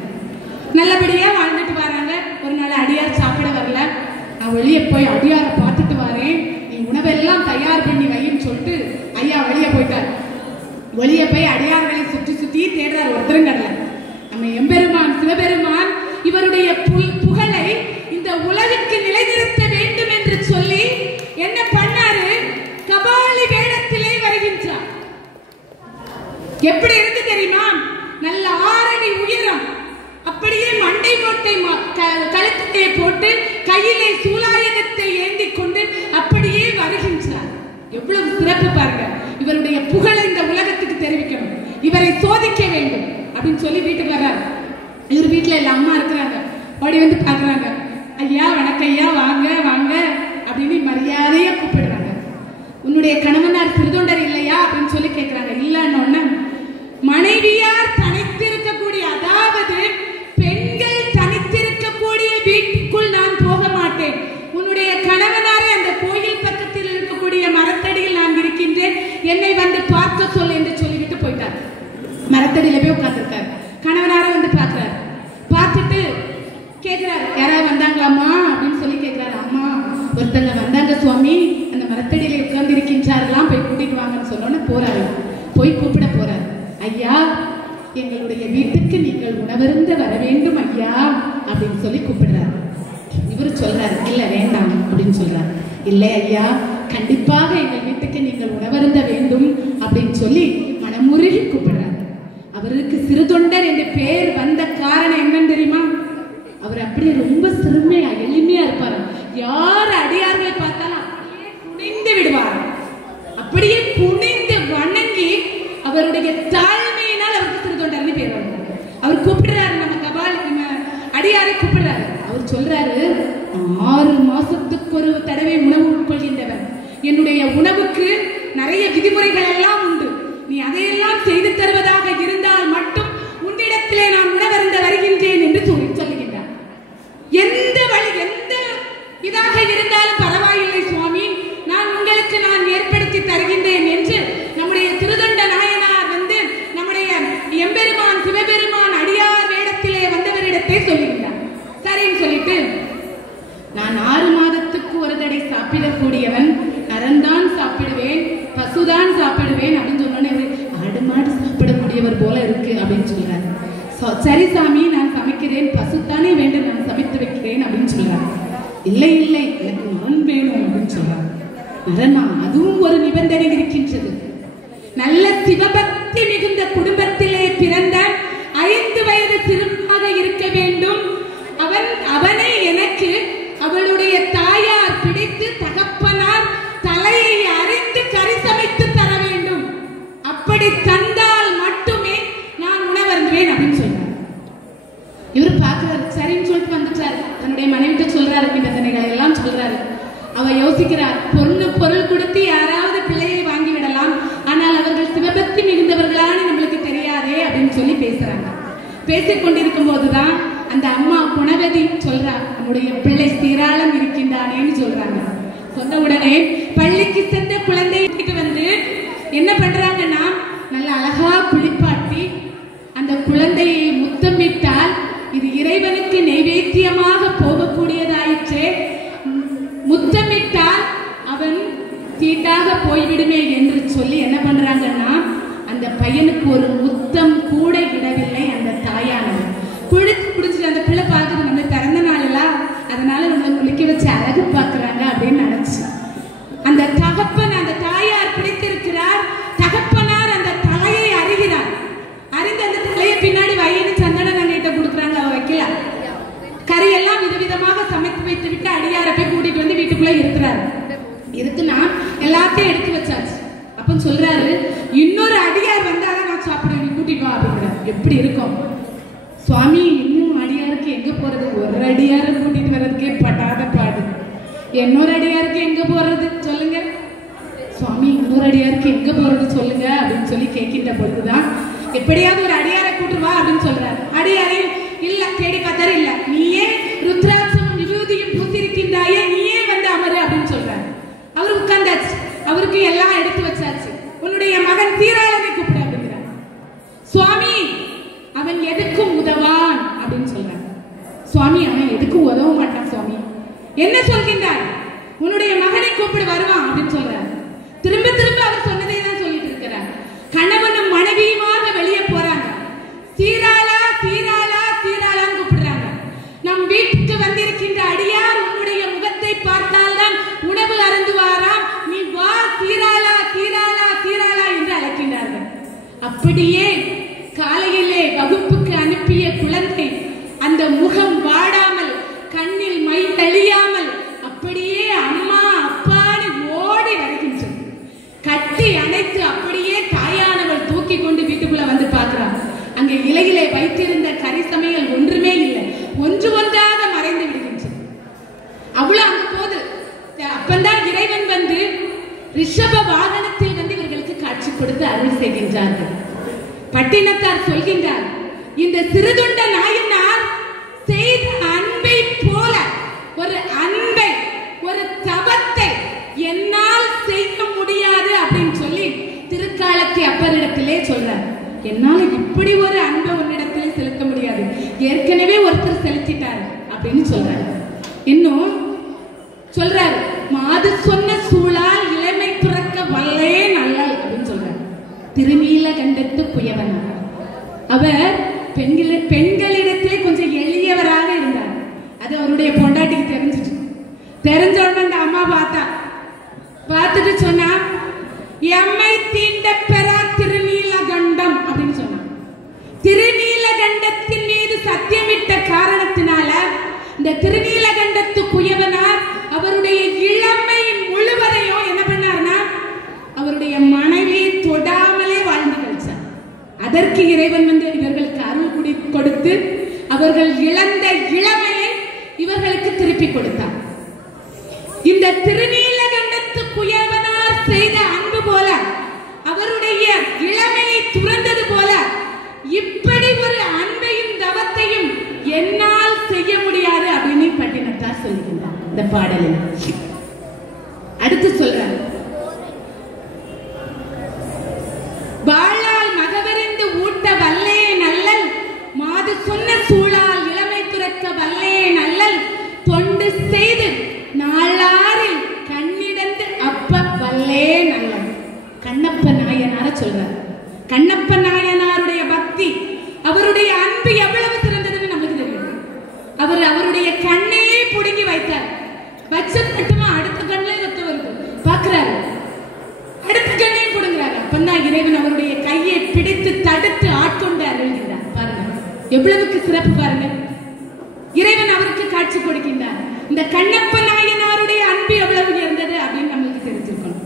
நல்லபடியா வாழ்ந்துட்டு வராங்க. ஒரு நாள் அடியார் சாப்பிட வரல. நான் வெளியே போய் அடியாரை பார்த்துட்டு வரேன், நீ உணவெல்லாம் தயார் பண்ணி வைன்னு சொல்லிட்டு ஐயா வெளியே போயிட்டார். வெளியே போய் அடியார்களை சுற்றி சுற்றி தேடுறார். ஒருத்தரும் கடல. நம்ம எம்பெருமான் சிவபெருமான் இவருடைய புகழை இந்த உலகுக்கு நிலைநிறுத்த வேண்டும் என்று சொல்லி என்ன பண்ணாரு? கபாலி வேடத்திலே வருகின்றார். எப்படி இருக்கு தெரியுமா? நல்ல 6 அடி உயரம், அப்படியே மண்டை கோட்டை கழுத்தை போட்டு கையிலே சூலாயுதத்தை ஏந்தி கொண்டு அப்படியே வருகின்றார். எவ்வளவு சிறப்பு பாருங்க. இவருடைய புகழை இந்த உலகத்துக்கு தெரிவிக்கணும், இவரை சோதிக்க வேண்டும் அப்படின்னு சொல்லி வீட்டுக்கு வர்றார். இவர் வீட்டுல எல்லா அம்மா இருக்கிறாங்க, ஓடி வந்து பாக்குறாங்க. ஐயா வணக்கம் ஐயா, வாங்க வாங்க அப்படின்னு மரியாதையா கூப்பிடுறாங்க. உன்னுடைய கணவனார் திருதொண்டர் இல்லையா அப்படின்னு சொல்லி கேட்கிறாங்க. இல்லன்னு மனைவியார் தனித்திருக்கக்கூடிய, அதாவது பெண்கள் தனித்திருக்கக்கூடிய வீட்டுக்குள் நான் போக மாட்டேன். உன்னுடைய கணவனாரே அந்த கோயில் பக்கத்தில் இருக்கக்கூடிய மரத்தடியில் நான் இருக்கின்றேன், என்னை வந்து பார்க்க சொல் என்று சொல்லிவிட்டு போயிட்டார். மரத்தடியில போய் உட்கார்ந்துருக்காரு. கணவனாரை வந்து பார்க்கிறார். பார்த்துட்டு கேட்கிறார், யாராவது வந்தாங்களாமா அப்படின்னு சொல்லி கேட்கிறாரு. அம்மா ஒருத்தங்க வந்தாங்க சுவாமி, அந்த மரத்தடியில உட்கார்ந்து இருக்கின்றாரெல்லாம், போய் கூட்டிட்டு வாங்கன்னு சொன்னோன்னு போறாரு. போய் கூப்பிட போறாரு. ஐயா எங்களுடைய வீட்டுக்கு நீங்கள் உணவருந்த வர வேண்டும் ஐயா அப்படின்னு சொல்லி கூப்பிடுறாரு. இவரு சொல்றாரு, இல்ல வேண்டாம் அப்படின்னு சொல்றாரு. இல்லை ஐயா, கண்டிப்பாக எங்கள் வீட்டுக்கு நீங்கள் உணவருந்த வேண்டும் அப்படின்னு சொல்லி மனமுருகி கூப்பிடுறாரு. அவருக்கு சிறுதொண்டர் என்ற பெயர் வந்த காரணம் என்னன்னு தெரியுமா? அவர் அப்படியே ரொம்ப சிறுமையா எளிமையா இருப்பாரு. யார் அடியார்களை பார்த்தாலும் அப்படியே குனிந்து விடுவார். அப்படியே குனிந்து வணங்கி அவருடைய தாழ்மையினால் அவருக்கு சிறுதொண்டர்னு பேர் வந்தார். அவர் கூப்பிடுறாரு, நம்ம கபால் அடியாரை கூப்பிடுறாரு. அவர் சொல்றாரு, 6 மாசத்துக்கு ஒரு தடவை உணவு உட்கொள்கின்றவர். என்னுடைய உணவுக்கு நிறைய விதிமுறைகள் எல்லாம் உண்டு. நீ அதையெல்லாம் செய்து தருவதாக இருந்தால் மட்டும் உன்னிடத்திலே நான் உணவருந்த வருகின்றேன் என்று சொல்லுகின்றார். எந்த வழி எந்த இதாக இருந்தாலும் பரவாயில்லை சுவாமி, நான் உங்களுக்கு நான் ஏற்படுத்தி தருகின்றேன் என்று நம்முடைய திருதொண்ட நாயனார் வந்து நம்முடைய எம்பெருமான் சிவபெருமான் அடியார் வேடத்திலே வந்தவரிடத்தை சொல்லுகின்றார். சரின்னு சொல்லிட்டு, நான் 6 மாதத்துக்கு ஒரு தடவை சாப்பிடக்கூடியவன், நரந்தான் சாப்பிடுவேன், பசுதான் சாப்பிடுவேன் அப்படின்னு சொன்னோன்னே ஆடு மாடு சாப்பிடக்கூடியவர் போல இருக்கு அப்படின்னு சொல்றாரு. சரி சாமி, நான் சமைக்கிறேன், பசுத்தானே வேண்டும், நான் சமைத்து வைக்கிறேன் அப்படின்னு சொல்றாரு. இல்லை இல்லை, எனக்கு நரன் வேணும் அப்படின்னு சொல்றாரு. நரனா? அதுவும் ஒரு நிபந்தனை இருக்கின்றது. நல்ல சிவபக்தி மிகுந்த குடும்பத்திலே பிறந்த 5 வயது சிறுமாக இருக்க வேண்டும். அவனை எனக்கு அவளுடைய தாயார் பிடித்து தகப்பனார் தலையை அறிந்து கறி சமைத்து தர வேண்டும். அப்படி தந்தால் மட்டுமே நான் உணவருந்துவேன் அப்படின்னு சொல்றாரு. இவர் பாக்குறாரு, சரின்னு சொல்லிட்டு வந்துட்டாரு. தன்னுடைய மனைவிட்ட சொல்றாரு, நிபந்தனைகள் எல்லாம் சொல்றாரு. அவ யோசிக்கிறார், பொருள் கொடுத்து யாராவது பிள்ளையை வாங்கி விடலாம், ஆனால் அவர்கள் சிவபக்தி மிகுந்தவர்களான நம்மளுக்கு தெரியாதே அப்படின்னு சொல்லி பேசுறாங்க. பேசிக்கொண்டிருக்கும் போதுதான் அந்த அம்மா குணவதி சொல்றா, நம்முடைய பிள்ளை சீராளம் இருக்கின்றானேன்னு சொல்றாங்க. சொன்ன உடனே பள்ளிக்கு சென்ற குழந்தைகிட்ட வந்து என்ன பண்றாங்கன்னா, நல்ல அழகா குளிப்பாட்டி அந்த குழந்தையை முத்தமிட்டால் இது இறைவனுக்கு நைவேத்தியமாக போகக்கூடியதாயிற்றே, முத்தமிட்டால் அவன் தீட்டாக போய்விடுமே என்று சொல்லி என்ன பண்றாங்கன்னா, அந்த பையனுக்கு ஒரு முத்தம் கூட இடவில்லை அந்த தாயானவர். குடிச்சிட்டு அந்த பிள்ளை பார்க்குது, நம்ம பிறந்த நாளெல்லாம் அதனால நம்மளை குளிக்க வச்சு அழகு பார்க்குறாங்க அப்படின்னு நினைச்சு அந்த தகப்பன் அந்த தாயார் பிடித்திருக்கிறார். தகப்பனார் அந்த தலையை அறிகிறார். அறிந்து அந்த தலையை பின்னாடி வயது சந்தன நன்னிட்ட கொடுக்குறாங்க. அவ வைக்கல, கறியெல்லாம் விதவிதமாக சமைத்து வைத்து விட்டு அடியாரை போய் கூட்டிட்டு வந்து வீட்டுக்குள்ள இருக்கிறாரு. இருக்குன்னா எல்லாத்தையும் எடுத்து வச்சாச்சு. அப்ப சொல்றாரு, இன்னொரு அடியார் வந்தாதான் நான் சாப்பிடுவேன், நீ கூட்டிட்டு வா அப்படிங்கிறார். எப்படி இருக்கும் சுவாமி? இன்னும் அடியாருக்கு எங்க போறது? ஒரு அடியாரை கூட்டிட்டு வர்றதுக்கே படாத பாடு. இன்னொரு அடியாருக்கு எங்க போறது சொல்லுங்க சுவாமி, இன்னொரு அடியாருக்கு எங்க போறது சொல்லுங்க அப்படின்னு சொல்லி கேட்கின்ற பொழுதுதான் எப்படியாவது ஒரு அடியாரை கூட்டு வா அப்படின்னு சொல்றாரு. அடியாரை இல்ல, தேடி பார்த்தாரு, இல்ல, நீயே ருத்ராட்சமும் விபூதியும் பூசிருக்கின்றாயே, நீயே வந்து அமரு அப்படின்னு சொல்றாரு. அவரு உட்கார்ந்தாச்சு, அவருக்கு எல்லாம் எடுத்து வச்சாச்சு. உன்னுடைய மகன் சீராளனை கூப்பிட அப்படிங்கிறார். சுவாமி, அவன் எதுக்கும் உதவான் அப்படின்னு சொல்றாங்க. சுவாமி, அவன் எதுக்கும் உதவ மாட்டான் சுவாமி. என்ன சொல்கின்றார்? உன்னுடைய மகனை கூப்பிடு, வருவான் அப்படின்னு சொல்றாரு. திரும்ப திரும்ப அவர் சொன்னதை தான் சொல்லிட்டு இருக்கிறார். கணவனும் மனைவியுமாக வெளியே போறாங்க. சீராளா சீராளா சீராளான்னு கூப்பிடுறாங்க. நம் வீட்டுக்கு வந்திருக்கின்ற அடியார் உன்னுடைய முகத்தை பார்த்தால் தான் உணவு அருந்துவாராம். நீ வா சீராளா சீராளா சீராளா என்று அழைக்கின்றார்கள். அப்படியே காலையிலே வகுப்புக்கு அனுப்பிய குழந்தை அந்த முகம் வாடாமல், கண்ணில் மை தெளியாமல் அப்படியே அம்மா அப்பான்னு ஓடி வருகின்றது. கட்டி அணைத்து அப்படியே தாயானவள் தூக்கி கொண்டு வீட்டுக்குள்ள வந்து பார்க்கிறார். அங்கே இலையிலே வைத்திருந்த கறி சமையல் செய்கின்றார்கள். பட்டினத்தார் சொல்கின்றார், இந்த சிறுதொண்ட நாயனார் செய்த அன்பை போல ஒரு அன்பை, ஒரு தவத்தை என்னால் செய்ய முடியாது அப்படின்னு சொல்லி திருக்காலத்தி அப்பரிடத்திலே சொல்றார். என்னால இப்படி ஒரு அன்பை உன்னிடத்திலே செலுத்த முடியாது, ஏற்கனவே ஒருத்தர் செலுத்திட்டார் அப்படின்னு சொல்றாரு. இன்னும் சொல்றாரு, மாது சொன்ன சூழால் இளமை துறக்க வல்லே நல்லல் அப்படின்னு சொல்றாரு. திருநீலகண்டத்து குயவன் அவர் பெண்களிடத்திலே கொஞ்சம் எளியவராக இருந்தார். அது அவருடைய பொண்டாட்டிக்கு தெரிஞ்சிட்டு, தெரிஞ்ச உடனே அந்த அம்மா பார்த்துட்டு சொன்னா, எம்மை தீண்ட பெறா திருநீலகண்டம் அப்படின்னு சொன்னா. திருநீலகண்டத்தின் மீது சத்தியமிட்ட காரணத்தினால இந்த திருநீலகண்டத்து குயவனார் அவருடைய இளமை முழுவதையும் என்ன பண்ணார்னா அவருடைய மனைவியை தொடாமலே வாழ்ந்து கழிச்சார். அதற்கு இறைவன் வந்து இவர்களுக்கு அருள் கொடுத்து அவர்கள் இழந்த இளமையை இவர்களுக்கு திருப்பி கொடுத்தார். இந்த திருநீலகண்டத்து குயவனார் செய்த அன்பு போல, அவருடைய இளமையை துறந்தது போல, இப்படி ஒரு அன்பையும் தவத்தையும் என்னால் செய்ய முடியாது அப்படின்னு பட்டினத்தார் சொல்லுகின்றார் இந்த பாடலில். அடுத்து சொல்றார், வாழால் மகவறிந்து ஊட்ட வல்லே நல்லல், மாது சொன்ன சூழால் இளமை துறக்க வல்லே நல்லல், தொண்டு செய்து நாளாரில் கண்ணிடந்து அப்ப வல்லே நல்லல். கண்ணப்ப நாயனார சொல்றார். கண்ணப்ப நாயனாருடைய பக்தி, அவருடைய அன்பு எவ்வளவு சிறந்ததுன்னு நமக்கு தெரியும். அவர் அவருடைய கண்ணையே புடுங்கி வைத்தார். வச்சது மட்டுமா, அடுத்த கண்ணிலே ரத்த வருது பாக்குறாரு, அடுத்த கண்ணையும் புடுங்குறாரு. அப்பந்தான் இறைவன் அவருடைய கையை பிடித்து தடுத்து ஆட்கொண்டு அருள்கிறார். பாருங்க எவ்வளவுக்கு சிறப்பு பாருங்க. இறைவன் அவருக்கு காட்சி கொடுக்கின்றார். இந்த கண்ணப்ப நாயனாருடைய அன்பு எவ்வளவு உயர்ந்தது அப்படின்னு நம்மளுக்கு தெரிஞ்சிருக்கணும்.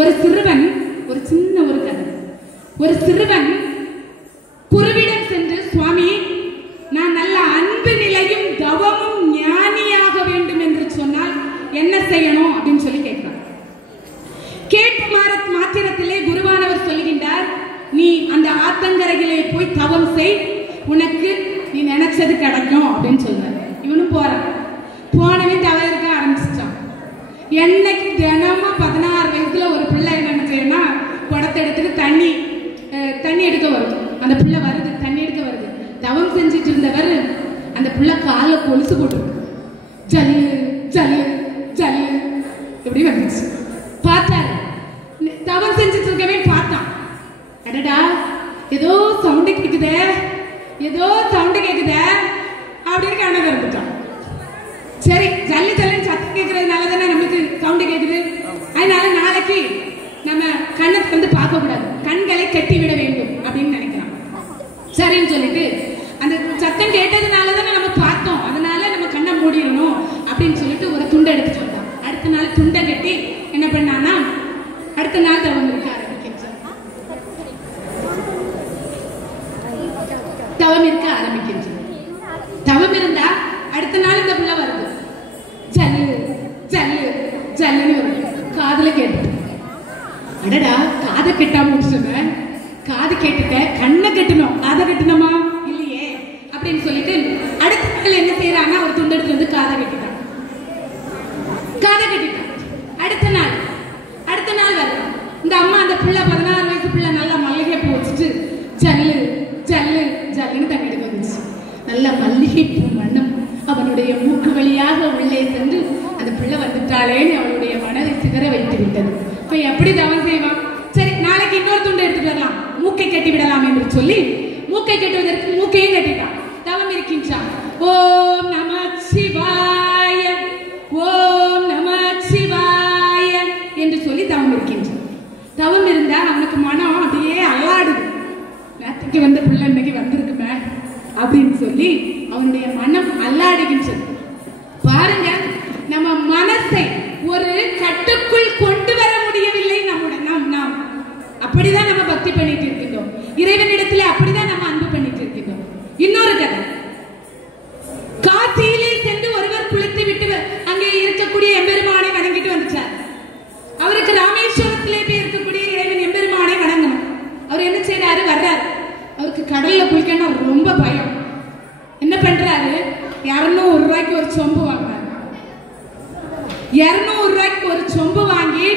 ஒரு சிறுவன், ஒரு சின்ன ஒரு கதை, ஒரு சிறுவன் குருவிடம் சென்று, சுவாமி நான் நல்ல அன்பு நிலையும் தவமும் ஞானியாக வேண்டும் என்று சொன்னால் என்ன செய்யணும் அப்படின்னு சொல்லி கேட்கிறான். கேட்ட மாத்திரத்திலே குருவானவர் சொல்கின்றார், நீ அந்த ஆத்தங்கரையிலே போய் தவம் செய், உனக்கு நீ நினைச்சது கிடைக்கும் அப்படின்னு சொல்றாரு. இவனும் போறான். போனவே தவம் இருக்க ஆரம்பிச்சிட்டான். என்னைக்கு தினமும் 16 வயசுல ஒரு பிள்ளை என்ன செய்யணும்னா குடத்தை எடுத்துட்டு தண்ணி எடுக்க வருது. அந்த பிள்ளை வருது, தண்ணி எடுக்க வருது. தவம் செஞ்சிட்டு இருந்தவர் அந்த பிள்ளை காலை கொலுசு போட்டு ஜல்லு ஜல்லு ஜல்லு எப்படி வந்துச்சு. பார்த்தாரு, தவம் செஞ்சிட்டு இருக்கவே பார்த்தான். அடடா ஏதோ சவுண்டு கேக்குதே, ஏதோ சவுண்டு கேக்குதே அப்படின்னு கவனம் இருந்துட்டான். சரி, ஜல்லு ஜல்லுன்னு சத்தம் கேட்கறதுனால தானே நமக்கு சவுண்டு கேக்குது. அதனால நாளைக்கு நம்ம கண்ணை வந்து பார்க்க கூடாது, கண்களை கட்டி விட வேண்டும் அப்படின்னு நினைக்கிறான். சரின்னு சொல்லிட்டு அந்த சத்தம் கேட்டதுனால தானே நம்ம பார்த்தோம், அதனால நம்ம கண்ணை மூடிடணும் அப்படின்னு சொல்லிட்டு ஒரு துண்டை எடுத்துட்டு வந்தான். அடுத்த நாள் துண்டை கட்டி என்ன பண்ணான்னா அடுத்த நாள் தவம் இருக்க ஆரம்பிக்கின்றான். தவம் இருக்க ஆரம்பிக்கின்றான். தவம் இருந்தா அடுத்த நாள் இந்த பிள்ளை வருது, ஜல்லு ஜல்லு ஜல்லுன்னு வருது. காதுல கேட்டு, அடடா காதை கெட்டாம முடிச்சுவேன், காது கேட்டுட்ட, கண்ணை கட்டணும், காதை கட்டணுமா இல்லையே அப்படின்னு சொல்லிட்டு அடுத்த நாள் என்ன செய்யறான்னா ஒரு துண்டு எடுத்து வந்து காதை கட்டிட்டான். அடுத்த நாள் வருது. இந்த அம்மா அந்த பிள்ளை 16 வயசு பிள்ளை நல்லா மல்லிகை பூ வச்சுட்டு ஜல்லு ஜல்லு ஜல்லுன்னு தண்ணி எடுக்க வந்துச்சு. நல்ல மல்லிகை பூ மண்ணும் அவனுடைய மூக்கு வழியாக உள்ளே சென்று அந்த பிள்ளை வந்துட்டாளேன்னு அவளுடைய மனதை சிதற வைத்து விட்டது. இப்ப எப்படி தவம் செய்வான்? சரி, நாளைக்கு இன்னொரு துண்டு எடுத்துட்டு வரலாம், மூக்கை கட்டி விடலாம் என்று சொல்லி மூக்கை கட்டுவதற்கு மூக்கையும் கட்டிட்டான். தவம் இருக்கின்றான். ஓம் நம சிவாய, ஓம் நம சிவாய என்று சொல்லி தவம் இருக்கின்றான். தவம் இருந்தா அவனுக்கு மனம் அப்படியே அல்லாடுது. நேற்றுக்கு வந்த பிள்ளை இன்னைக்கு வந்திருக்குமே அப்படின்னு சொல்லி அவனுடைய மனம் அல்லாடுகின்றது. பாருங்க, நம்ம மனசை ஒரு கட்டுக்குள் கொண்டு வர முடியவில்லை. நாம் அப்படிதான் நம்ம பக்தி பண்ணிட்டு இருக்கின்றோம். இறைவனிடத்திலே அப்படிதான் நம்ம அன்பு பண்ணிட்டு இருக்கின்றோம். இன்னொரு கதை, காசியிலே சென்று ஒருவர் குளித்து விட்டு அங்கே இருக்கக்கூடிய எம்பெருமானை வணங்கிட்டு வந்துச்சார். அவருக்கு ராமேஸ்வரத்திலே போய் இருக்கக்கூடிய இறைவன் எம்பெருமானை வணங்கணும். அவருக்கு கடல்ல குளிக்கணும் ரொம்ப பயம். என்ன பண்றாரு, 200 ரூபாய்க்கு ஒரு சொம்பு வாங்கினாரு. 200 ரூபாய்க்கு ஒரு சொம்பு வாங்கி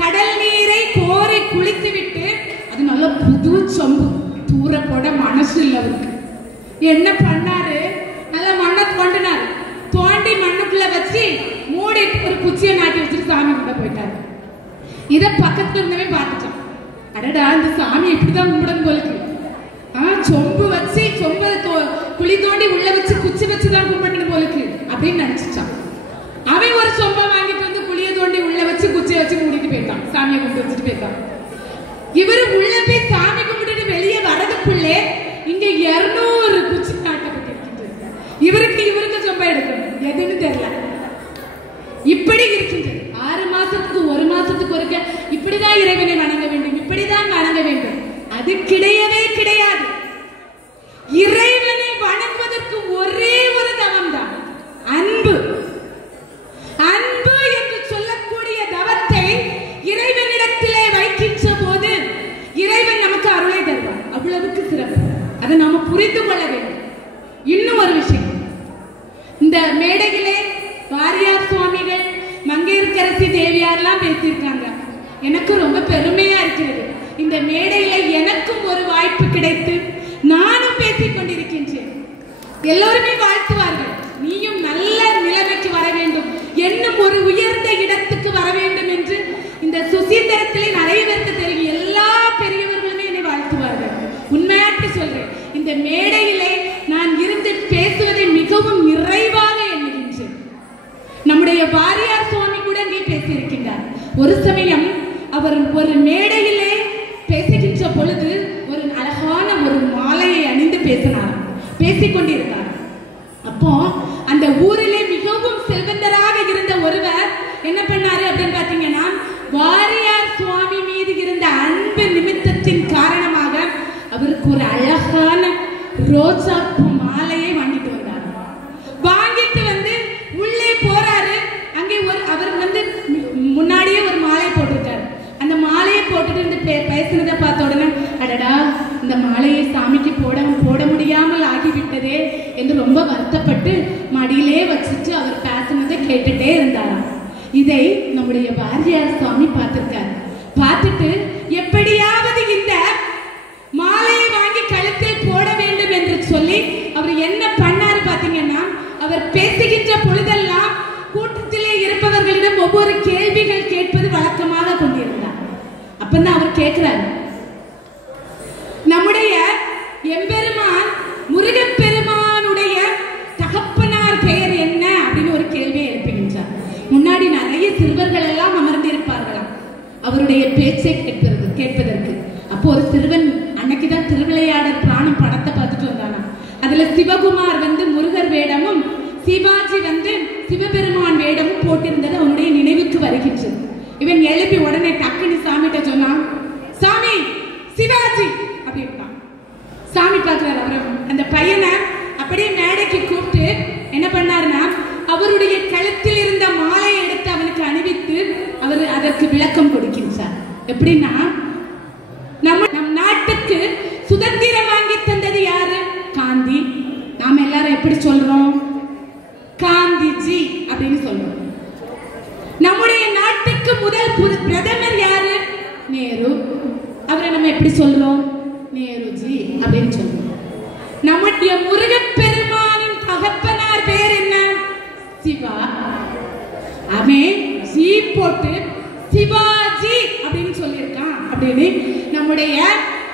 கடல் நீரை கோரி குளித்து விட்டு, அது நல்ல புது சொம்பு, தூர போட மனசு இல்லை அவருக்கு. என்ன பண்ணாரு, நல்ல மண்ணை தோண்டினாரு. தோண்டி மண்ணுக்குள்ள வச்சு மூடி ஒரு குச்சியை நாட்டி வச்சுட்டு சாமி கிட்ட போயிட்டாரு. இத பக்கத்துல இருந்தவே பார்த்துட்டான். அடடா, இந்த சாமி எப்படிதான் கும்பிடணும் போலுக்கு. சொம்பு வச்சு சொம்ப குழி தோண்டி உள்ள வச்சு குச்சி வச்சுதான் கும்பிடணும் போலுக்கு அப்படின்னு நினைச்சிட்டான். அவன் ஒரு சொம்பை வாங்கிட்டு வந்து குழிய தோண்டி உள்ள வச்சு குச்சியை வச்சு மூடிட்டு போயிட்டான். சாமியை கும்பிட்டு வச்சுட்டு போயிட்டான். இவரு உள்ள போய் சாமி கும்பிட்டு வெளியே வரதுக்குள்ளே இங்க 200 குச்சி நாட்டப்பட்டிருக்கின்றது. இவருக்கு சொம்பை எடுக்கணும், எதுன்னு தெரியல. இப்படி இருக்கின்றது. 6 மாசத்துக்கு 1 மாசத்துக்கு ஒருக்க இப்படிதான் இறைவனை வணங்க வேண்டும், இப்படிதான் வணங்க வேண்டும். அது கிடையவே கிடையாது. இறைவனை வணங்குவதற்கு ஒரே ஒரு தவம் தான் அன்பு. அன்பு என்று சொல்லக்கூடிய தவத்தை இறைவனிடத்திலே வைக்கின்ற போது இறைவன் நமக்கு அருளை தருவார். அவ்வளவுக்கு சிறப்பு. அதை நாம புரிந்து கொள்ள வேண்டும். இன்னும் ஒரு விஷயம், இந்த மேடையிலே வாரியார் சுவாமிகள், மங்கையர்க்கரசி தேவியார்லாம் பேசியிருக்காங்க. எனக்கு ரொம்ப பெருமையா இருக்கிறது. இந்த மேடையில எனக்கும் ஒரு வாய்ப்பு கிடைத்து நானும் பேசிக் கொண்டிருக்கின்றேன். எல்லோருமே வாழ்த்துவார்கள், நீயும் நல்ல நிலைமைக்கு வர வேண்டும், என்னும் ஒரு உயர்ந்த இடத்துக்கு வர வேண்டும் என்று. இந்த சுசீந்திரத்திலே நிறைய பேருக்கு தெரியும், எல்லா பெரியவர்களுமே என்னை வாழ்த்துவார்கள். உண்மையாட்டு சொல்றேன், இந்த மேடையிலே நான் இருந்து பேசுவதை மிகவும் நிறைவாக எண்ணுகின்றேன். நம்முடைய வாரியார் சுவாமி கூட இங்கே பேசியிருக்கின்றார். ஒரு சமயம் அவர் ஒரு மேடையிலே பேசுகின்ற பொழுது ஒரு அழகான ஒரு மாலையை அணிந்து பேசிக்கொண்டிருந்தார். அப்போ அந்த ஊரிலே மிகவும் செல்வந்தராக இருந்த ஒருவர் என்ன பண்ணாரு அப்படின்னு பாத்தீங்கன்னா, வாரியார் சுவாமி மீது இருந்த அன்பு நிமித்தத்தின் காரணமாக அவருக்கு ஒரு அழகான ரோஜா பூ மாலையை வாங்கிட்டு வந்தார். வாங்கிட்டு வந்து உள்ளே போறாரு. அங்கே அவர் வந்து முன்னாடியே ஒரு மாலை போட்டிருக்காரு. அந்த மாலையை போட்டுட்டு பேசுனதை பார்த்த உடனே, அடடா, இந்த மாலையை சாமிக்கு போட முடியாமல் ஆகிவிட்டதே என்று ரொம்ப வருத்தப்பட்டு மடியிலே வச்சுட்டு அவர் பேசுனதை கேட்டுட்டே இருந்தாராம். இதை நம்முடைய வாரியார் சுவாமி பார்த்திருக்காரு. பார்த்துட்டு எப்படியாவது இந்த மாலையை வாங்கி கழுத்தில் போட வேண்டும் என்று சொல்லி அவர் என்ன பண்ணாரு பாத்தீங்கன்னா, அவர் பேசுகின்ற பொழுதெல்லாம் கூட்டத்திலே இருப்பவர்களிடம் ஒவ்வொரு கேள்விகள் கேட்பது வழக்கமாக கொண்டிருந்தார். அப்பதான் அவர் கேட்கிறார், நம்முடைய எம்பெருமான் முருகப்பெருமானுடைய தகப்பனார் பெயர் என்ன அப்படின்னு ஒரு கேள்வியை எழுப்புகின்றார். முன்னாடி நிறைய சிறுவர்கள் எல்லாம் அமர்ந்திருப்பார்களாம் அவருடைய பேச்சை கேட்பதற்கு. அப்போ ஒரு சிறுவன் அன்னைக்குதான் திருவிளையாடல் பிராணம் படத்தை பார்த்துட்டு வந்தானா. அதுல சிவகுமார் வந்து முருகர் வேடமும் சிவாஜி வந்து சிவபெருமான் வேடமும் போட்டிருந்தது அவனுடைய நினைவுக்கு வருகின்றது. இவன் எழுப்பி உடனே டக்குன்னு சாமிகிட்ட சொன்னான், சாமி சிவாஜி அப்படின்னா. சாமி பார்க்கிறார். அவர் அந்த பையனை அப்படியே மேடைக்கு கூப்பிட்டு என்ன பண்ணாருன்னா, அவருடைய கழுத்தில் இருந்த மாலையை எடுத்து அவனுக்கு அணிவித்து அவர் அதற்கு விளக்கம் கொடுக்கின்றார். எப்படின்னா, நம் நாட்டுக்கு சுதந்திரம் வாங்கி தந்தது யாரு? காந்தி. நாம எல்லாரும் எப்படி சொல்றோம்? காந்திஜி அப்படின்னு சொல்றோம். நம்முடைய நாட்டுக்கு முதல் பிரதமர் யாரு? நேரு. அவரை நம்ம எப்படி சொல்றோம்? நேருஜி அப்படின்னு சொல்றோம். நம்முடைய முருகப்பெருமானின் தகப்பனார் பேர் என்ன? சிவா. அவன் ஜி போட்டு சிவாஜி அப்படின்னு சொல்லியிருக்கான் அப்படின்னு நம்முடைய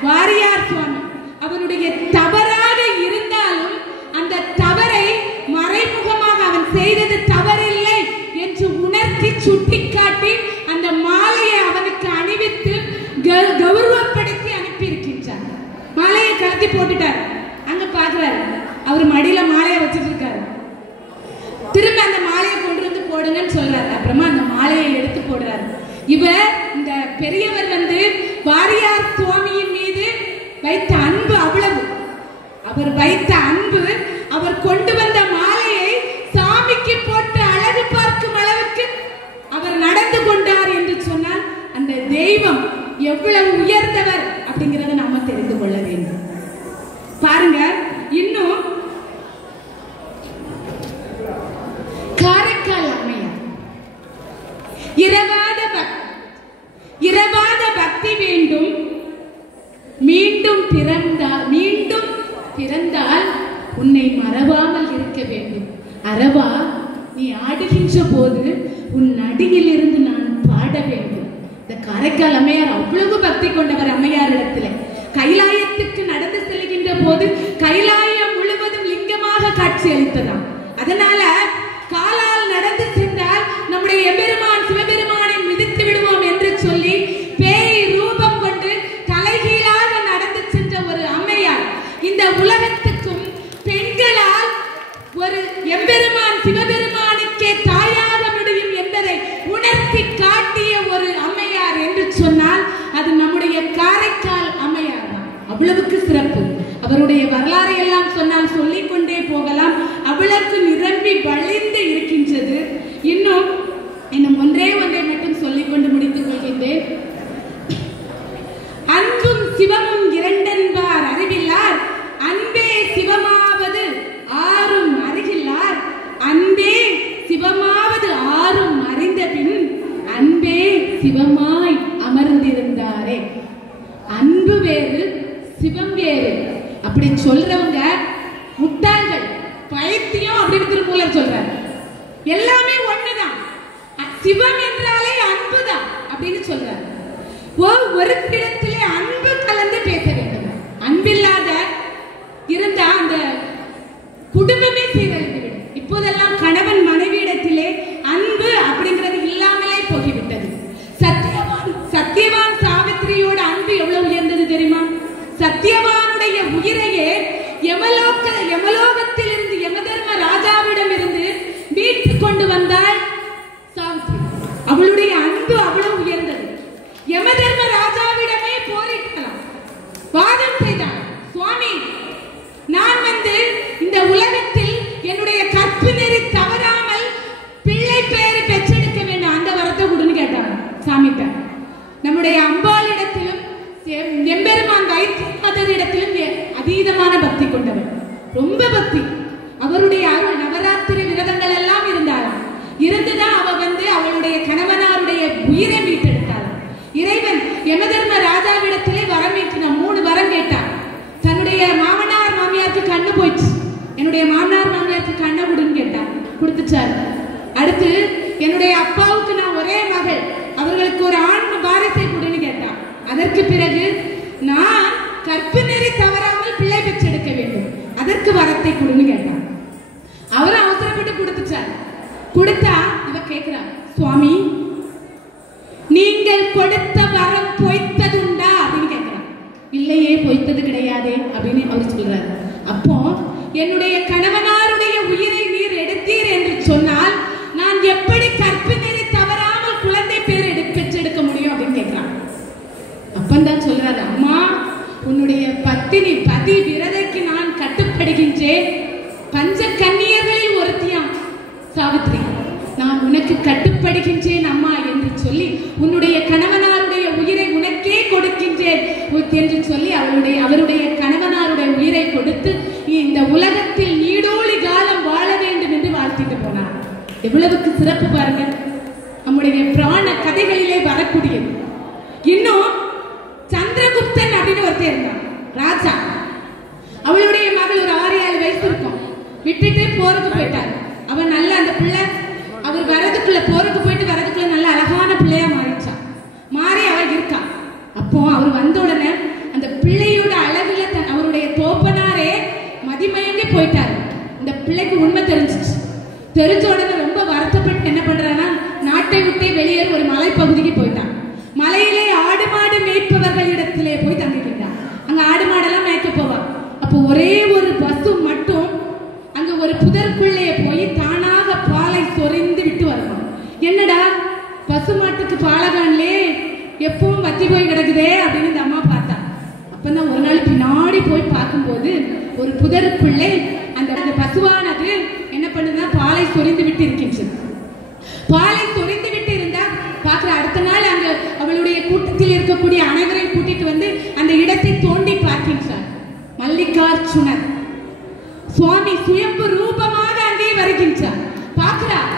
வாரியார் சுவாமி. அவருடைய தவறாக இருந்தாலும் அந்த தவறை மறைமுகமாக அவன் செய்தது தவறில்லை என்று உணர்த்தி சுட்டிக்காட்டி அந்த மாலையை அவனுக்கு அணிவித்து கௌரவப்படுத்தி அனுப்பி இருக்கின்றார். மாலையை கழட்டி போட்டுட்டார். அங்க பாக்குறாரு, அவர் மடியில மாலையை வச்சுட்டு இருக்காரு. திரும்ப அந்த மாலையை கொண்டு வந்து போடுங்கன்னு சொல்றாரு. அப்புறமா அந்த மாலையை எடுத்து போடுறாரு. இவர் இந்த பெரியவர் வந்து வாரியார் சுவாமியின் மீது வைத்த அன்பு அவ்வளவு. அவர் வைத்த அன்பு, அவர் கொண்டு வந்த மாலையை சாமிக்கு போட்டு அழகு பார்க்கும் அளவுக்கு அவர் நடந்து கொண்டார் என்று சொன்னால் அந்த தெய்வம் எவ்வளவு உயர்ந்தவர் அப்படிங்கறத நாம தெரிந்து கொள்ள வேண்டும். மீண்டும் பிறந்தால் உன்னை மறவாமல் இருக்க வேண்டும். அரவா, நீ ஆடுகின்ற போது உன் அடியில் இருந்து நான் பாட வேண்டும். இந்த காரைக்கால் அம்மையார் அவ்வளவு பக்தி கொண்டவர். அம்மையாரிடத்துல கைலாயத்துக்கு நடந்து செல்கின்ற போது கைலாயம் முழுவதும் லிங்கமாக காட்சி அளித்ததாம். அதனால காலால் நடந்து சென்றால் நம்முடைய எம்பெருமான் சிவபெருமானை மிதித்து விடுவோம் என்று சொல்லி பேய் ரூபம் கொண்டு தலைகீழாக நடந்து சென்ற ஒரு அம்மையார் இந்த உலகத்துக்கும் பெண்களால் ஒரு எம்பெருமான் சிவபெருமானுக்கே தாயாக முடியும் என்பதை உணர்த்தி காட்டிய ஒரு அம்மையார் என்று சொன்னால் அது நம்முடைய காரைக்கால் அம்மையார் தான். அவ்வளவுக்கு சிறப்பு. அவருடைய வரலாறை எல்லாம் சொன்னால் சொல்லிக் கொண்டே போகலாம். அவ்வளவுக்கு நிரம்பி வழிந்து இருக்கின்றது. இன்னும் ஒன்றை மட்டும் சொல்லிக் கொண்டு முடித்துக் கொள்கின்றேன். அன்பும் சிவமும் இரண்டென்பார் அறிவில்லார், அன்பே சிவமாவது ஆறும் அறிகில்லார், அன்பே சிவமாவது ஆறும் அறிந்த பின் அன்பே சிவமாய் அமர்ந்திருந்தாரே. அன்பு வேறு, சிவம் வேறு. அப்படி சொல்றவங்க முட்டாள்கள், பைத்தியம் அப்படின்னு திருமூலர் சொல்றாரு. எல்லாமே ஒண்ணுதான். சிவம் என்றாலே அன்புதான் அப்படின்னு சொல்றாரு. ஒரு இடத்திலே அன்பு கலந்து பேச வேண்டும். அன்பில்லாத இருந்தா அந்த குடும்பமே சீரழிந்துவிடும். இப்போதெல்லாம் கணவன் மனைவியிடத்திலே அன்பு அப்படிங்கிறது இல்லாமலே போகிவிட்டது. சத்தியவான் சாவித்திரியோட அன்பு எவ்வளவு உயர்ந்தது தெரியுமா? சத்தியவானுடைய உயிரையே யமலோகத்தில் இருந்து யமதர்ம ராஜாவிடம் இருந்து மீட்டு கொண்டு வந்தாள் சாவித்திரி. அவளுடைய அன்பு அவ்வளவு உயர்ந்தது. யமதர்ம ராஜாவிடமே போரிட்டாளாம், வாதம் செய்தாள். சுவாமி, நான் இந்த உலகத்தில் என்னுடைய கற்பு நெறி தவறாமல் பிள்ளை பேரு பெற்றெடுக்க வேண்டும், அந்த வரத்தை கொடுன்னு கேட்டாங்க சாமிட்ட. நம்முடைய அம்பாளிடத்திலும் எம்பெருமான் வைத்தியநாதரிடத்திலும் அதீதமான பக்தி கொண்டவர், ரொம்ப பக்தி. அவருடைய அருள் நவராத்திரி விரதங்கள் எல்லாம் இருந்தாராம். இருந்துதான் அவ அவளுடைய கணவனாருடைய உயிரை மீட்டெடுத்தாராம். இறைவன் யமதர்ம ராஜாவிடத்திலே வரம் ஏற்றினான். 3 வரம் கேட்டார். தன்னுடைய மாமனார் மாமியாருக்கு கண்ணு போயிடுச்சு, என்னுடைய மாமனார் மாமியாருக்கு கண்ணை கொடுன்னு கேட்டார், கொடுத்துச்சாரு. அடுத்து என்னுடைய அப்பாவுக்கு நான் ஒரே மகள், அவர்களுக்கு ஒரு ஆண் வாரிசை கொடுன்னு கேட்டார். அதற்கு பிறகு நான் கற்பு நெறி தவறாமல் பிள்ளை பெற்றெடுக்க வேண்டும், அதற்கு வரத்தை கொடுன்னு கேட்டார். அவரும் அவசரப்பட்டு கொடுத்துச்சார். கொடுத்தா இவ கேட்கிறார், சுவாமி நீங்கள் கொடுத்த வரம் பொய்த்ததுண்டா அப்படின்னு கேட்கிறார். இல்லையே, பொய்த்தது கிடையாதே அப்படின்னு அவர் சொல்றாரு. அப்போ என்னுடைய கணவனாருடைய உயிரை நீர் எடுத்தீர் என்று சொன்னால் நான் எப்படி கற்பு நெறி தவறாமல் குழந்தை பேர் பெற்றெடுக்க முடியும் அப்படின்னு கேட்கிறான். அப்பந்தான் சொல்றாரு, அம்மா உன்னுடைய பத்தினி பதி விரதைக்கு நான் கட்டுப்படுகின்றேன். பஞ்ச கன்னியர்களில் ஒருத்தியாம் சாவித்திரி. நான் உனக்கு கட்டுப்படுகின்றேன் அம்மா என்று சொல்லி உன்னுடைய கணவனாருடைய உயிரை உனக்கே கொடுக்கின்றேன் என்று சொல்லி அவருடைய கணவனாருடைய உயிரை கொடுத்து இந்த உலகத்தில் நீடோழி காலம் வாழ வேண்டும் என்று வாழ்த்திட்டு போனார். எவ்வளவுக்கு சிறப்பு பாருங்க, நம்முடைய பிராண கதைகளிலே வரக்கூடியது. இன்னும் சந்திரகுப்தன் அப்படின்னு ஒருத்தர் இருந்தான், ராஜா. அவளுடைய மகள் ஒரு 6-7 வயசு இருக்கும், விட்டுட்டு போருக்கு போயிட்டார். அவன் நல்ல அந்த பிள்ளை அவர் வரதுக்குள்ள போருக்கு போயிட்டு வரதுக்குள்ள நல்ல அழகான பிள்ளையா மாறிச்சான். மாறி அவள் இருக்கா. அப்போ அவர் வந்த உடனே அந்த பிள்ளையோட அழகுல அவருடைய தோப்பனாரே மதிமயங்கி போயிட்டாரு. இந்த பிள்ளைக்கு உண்மை தெரிஞ்சிச்சு. தெரிஞ்ச உடனே ரொம்ப வருத்தப்பட்டு என்ன பண்றான்னா, நாட்டை விட்டே வெளியேறி ஒரு மலைப்பகுதிக்கு போயிட்டான். மலையிலே ஆடு மாடு மேய்ப்பவர்களிடத்திலே போய் தங்கிக்கிட்டான். அங்க ஆடு மாடெல்லாம் மேய்க்க போவான். அப்போ ஒரே ஒரு பசு மட்டும் அங்க ஒரு புதற்குள்ளே போய் தானாக பாலை சொரிந்து விட்டு வருவான். என்னடா பசு மாட்டுக்கு பாலகான்லே எப்பவும் வத்தி போய் கிடக்குதே அப்படின்னு இந்த அம்மா பார்த்தா. அப்பதான் ஒரு நாள் பின்னாடி போய் பார்க்கும்போது ஒரு புதருக்குள்ளே அந்த பசுவானது என்ன பண்ணுதுன்னா பாலை சொரிந்து விட்டு இருக்கின்றது. பாலை சொரிந்து விட்டு இருந்தா பார்க்கிற அடுத்த நாள் அங்க அவளுடைய கூட்டத்தில் இருக்கக்கூடிய அனைவரையும் கூட்டிட்டு வந்து அந்த இடத்தை தோண்டி பார்க்கின்றார். மல்லிகார்ஜுனர் சுவாமி சுயம்பு ரூபமாக அங்கே வருகின்றார். பார்க்கிறார்,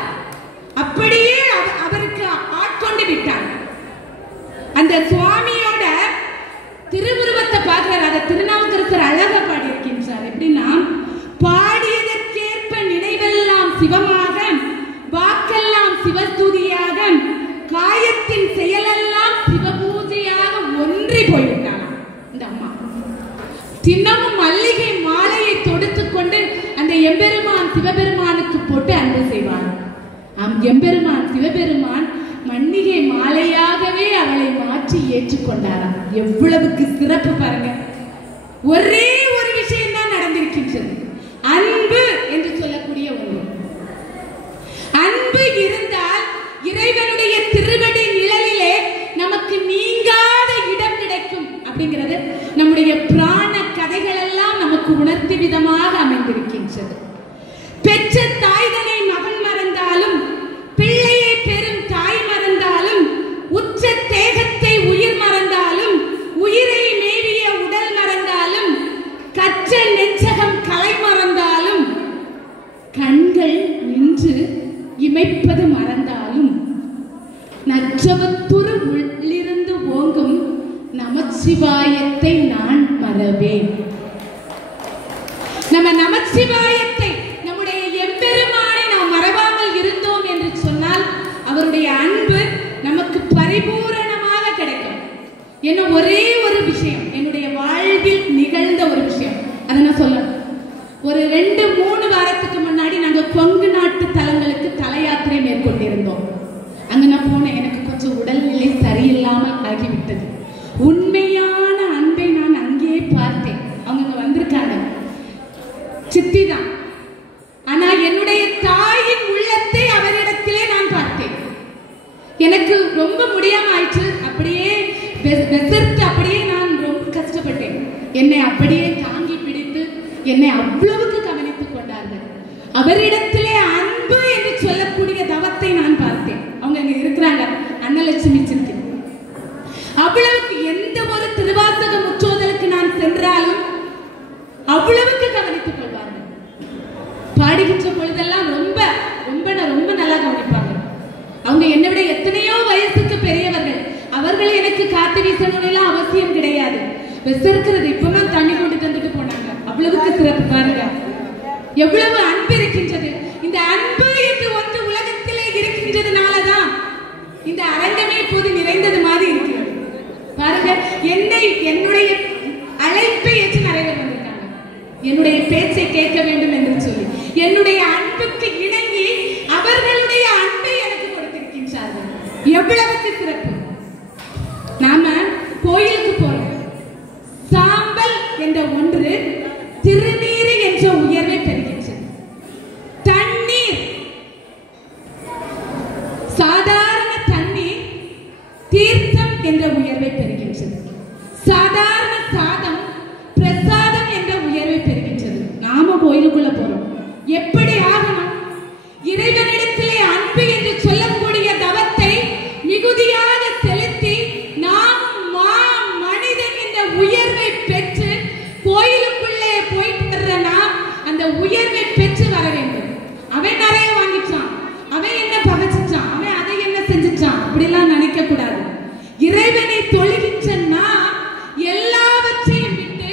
அப்படியே அவருக்கு ஆட்கொண்டு விட்டார். அந்த சுவாமியோட திருவுருவத்தை பார்க்கிறார். அதை தினமும் மல்லிகை மாலையை தொடுத்துக் கொண்டு அந்த எம்பெருமான் சிவபெருமானுக்கு போட்டு அன்பு செய்வார். எம்பெருமான் சிவபெருமான் மல்லிகை மாலையாகவே அவளை மாற்றி ஏற்றுக்கொண்டாராம். எவ்வளவுக்கு சிறப்பு பாருங்க. ஒரே ஒரு விஷயம் தான் நடந்திருக்கின்றது. அன்பு என்று சொல்லக்கூடிய ஒன்று. அன்பு இருந்தால் இறைவனுடைய திருவடி நிழலிலே நமக்கு நீங்காத இடம் கிடைக்கும் அப்படிங்கிறது நம்முடைய பிராண கதைகள் எல்லாம் நமக்கு உணர்த்தி விதமாக அமைந்திருக்கின்றது. பெற்ற தாய்தனை மகன் மறந்தாலும், பிள்ளையை பெறும் தாய் மறந்தாலும், உச்ச தேகத்தை உயிர் மறந்தாலும், உயிரை மேவிய உடல் மறந்தாலும், கற்ற நெஞ்சகம் கலை மறந்தாலும், கண்கள் நின்று இமைப்பது மறந்தாலும், நற்றவத்துரு உள்ளிருந்து ஓங்கும் நமச்சிவாயத்தை நான் மறவேன். நம்ம நமச்சிவாயத்தை, நம்முடைய எம்பெருமானை நாம் மறவாமல் இருந்தோம் என்று சொன்னால் அவருடைய அன்பு நமக்கு பரிபூரணமாக கிடைக்கும். என்ன ஒரே ஒரு விஷயம், என்னுடைய வாழ்வில் நிகழ்ந்த ஒரு விஷயம், அதை நான் சொல்லணும். ஒரு 2-3 வாரத்துக்கு முன்னாடி நாங்க கொங்கு நாட்டு தலங்களுக்கு தல யாத்திரை மேற்கொண்டிருந்தோம். அங்க நான் போனேன். எனக்கு கொஞ்சம் உடல்நிலை சரியில்லாமல் ஆகிவிட்டது. உண்மையான அன்பை நான் அங்கே பார்த்தேன். அவங்க வந்திருக்காங்க, சித்தி தான். ஆனா என்னுடைய தாயின் உள்ளத்தை அவரிடத்திலே நான் பார்த்தேன். எனக்கு ரொம்ப முடியாம ஆயிடுச்சு. அப்படியே வெசர்த்து அப்படியே நான் ரொம்ப கஷ்டப்பட்டேன். என்னை அப்படியே தாங்கி பிடித்து என்னை அவ்வளவுக்கு கவனித்துக் கொண்டார்கள். அவரிடத்திலே அன்பு என்று சொல்லக்கூடிய தவத்தை நான் பார்த்தேன். அவங்க இங்க இருக்கிறாங்க, அன்னலட்சுமி சித்தி. அவ்வளவுக்கு எந்த ஒரு திருவாசக முற்றோதலுக்கு நான் சென்றாலும் அவ்வளவுக்கு கவனித்துக் கொள்வார்கள். பாடுகின்ற பொழுதெல்லாம் ரொம்ப ரொம்ப ரொம்ப நல்லா கவனிப்பாங்க. அவங்க என்னை விட எத்தனையோ வயசுக்கு பெரியவர்கள். அவர்கள் எனக்கு காத்து வீசணும் அவசியம் கிடையாது. விசர்க்கிறது இப்பதான் தண்ணி கொண்டு தந்துட்டு போனாங்க. அவ்வளவுக்கு சிறப்பு பாருங்க. எவ்வளவு அன்பு இருக்கின்றது. இந்த அன்பு என்று ஒன்று உலகத்திலே இருக்கின்றதுனாலதான் இந்த அரங்கமே இப்போது நிறைந்தது மாதிரி இருக்கிறது. பாருங்க, என்னுடைய அழைப்பை ஏற்று நிறைய வந்திருக்காங்க. என்னுடைய பேச்சை கேட்க வேண்டும் என்று சொல்லி என்னுடைய அன்புக்கு இணங்கி அவர்களுடைய அன்பை எனக்கு கொடுத்திருக்கின்றார்கள். எவ்வளவுக்கு சிறப்பு. நாம கோயிலுக்கு போறோம். சாம்பல் என்ற ஒன்று திருநீர் என்ற உயர்வை பெறுகின்றது. தண்ணீர், சாதாரண தண்ணீர் தீர்த்தம் என்ற உயர்வை பெறுகின்றது. சாதாரண சாதம் பிரசாதம் என்ற உயர்வை பெறுகின்றது. நாம கோயிலுக்குள்ள போறோம். எப்படி ஆகணும்? இறைவனிடத்திலே அன்பு என்று சொல்லக்கூடிய தவத்தை மிகுதியாக செலுத்தி நாம் மனிதன் என்ற உயர்வை பெற்று கோயிலுக்குள்ளே போயிட்டு வர்ற நாம் அந்த உயர்வை பெற்று வர வேண்டும். அவன் நிறைய வாங்கிச்சான், அவன் என்ன பகைச்சிச்சான், அவன் அதை என்ன செஞ்சிச்சான், அப்படிலாம் நினைக்க கூடாது. இறைவனை தொழுகின்ற நாம் எல்லாவற்றையும் விட்டு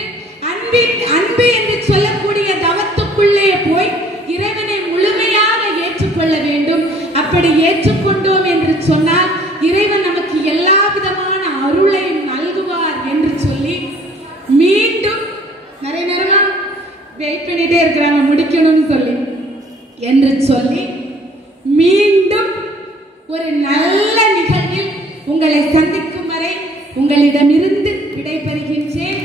அன்பு என்று சொல்லக்கூடிய தவத்துக்குள்ளே போய் இறைவனை முழுமையாக ஏற்றுக்கொள்ள வேண்டும். அப்படி ஏற்றுக்கொண்டோம் என்று சொன்னால் இறைவன் நமக்கு எல்லா விதமான அருளையும் நல்குவார் என்று சொல்லி மீண்டும் நிறைய நேரமா வெயிட் பண்ணிட்டே இருக்கிறாங்க முடிக்கணும்னு சொல்லி என்று சொல்லி மீண்டும் ஒரு நல்ல நிகழ்வில் உங்களை சந்திக்கும் வரை உங்களிடமிருந்து விடைபெறுகின்றேன்.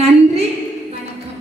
நன்றி, வணக்கம்.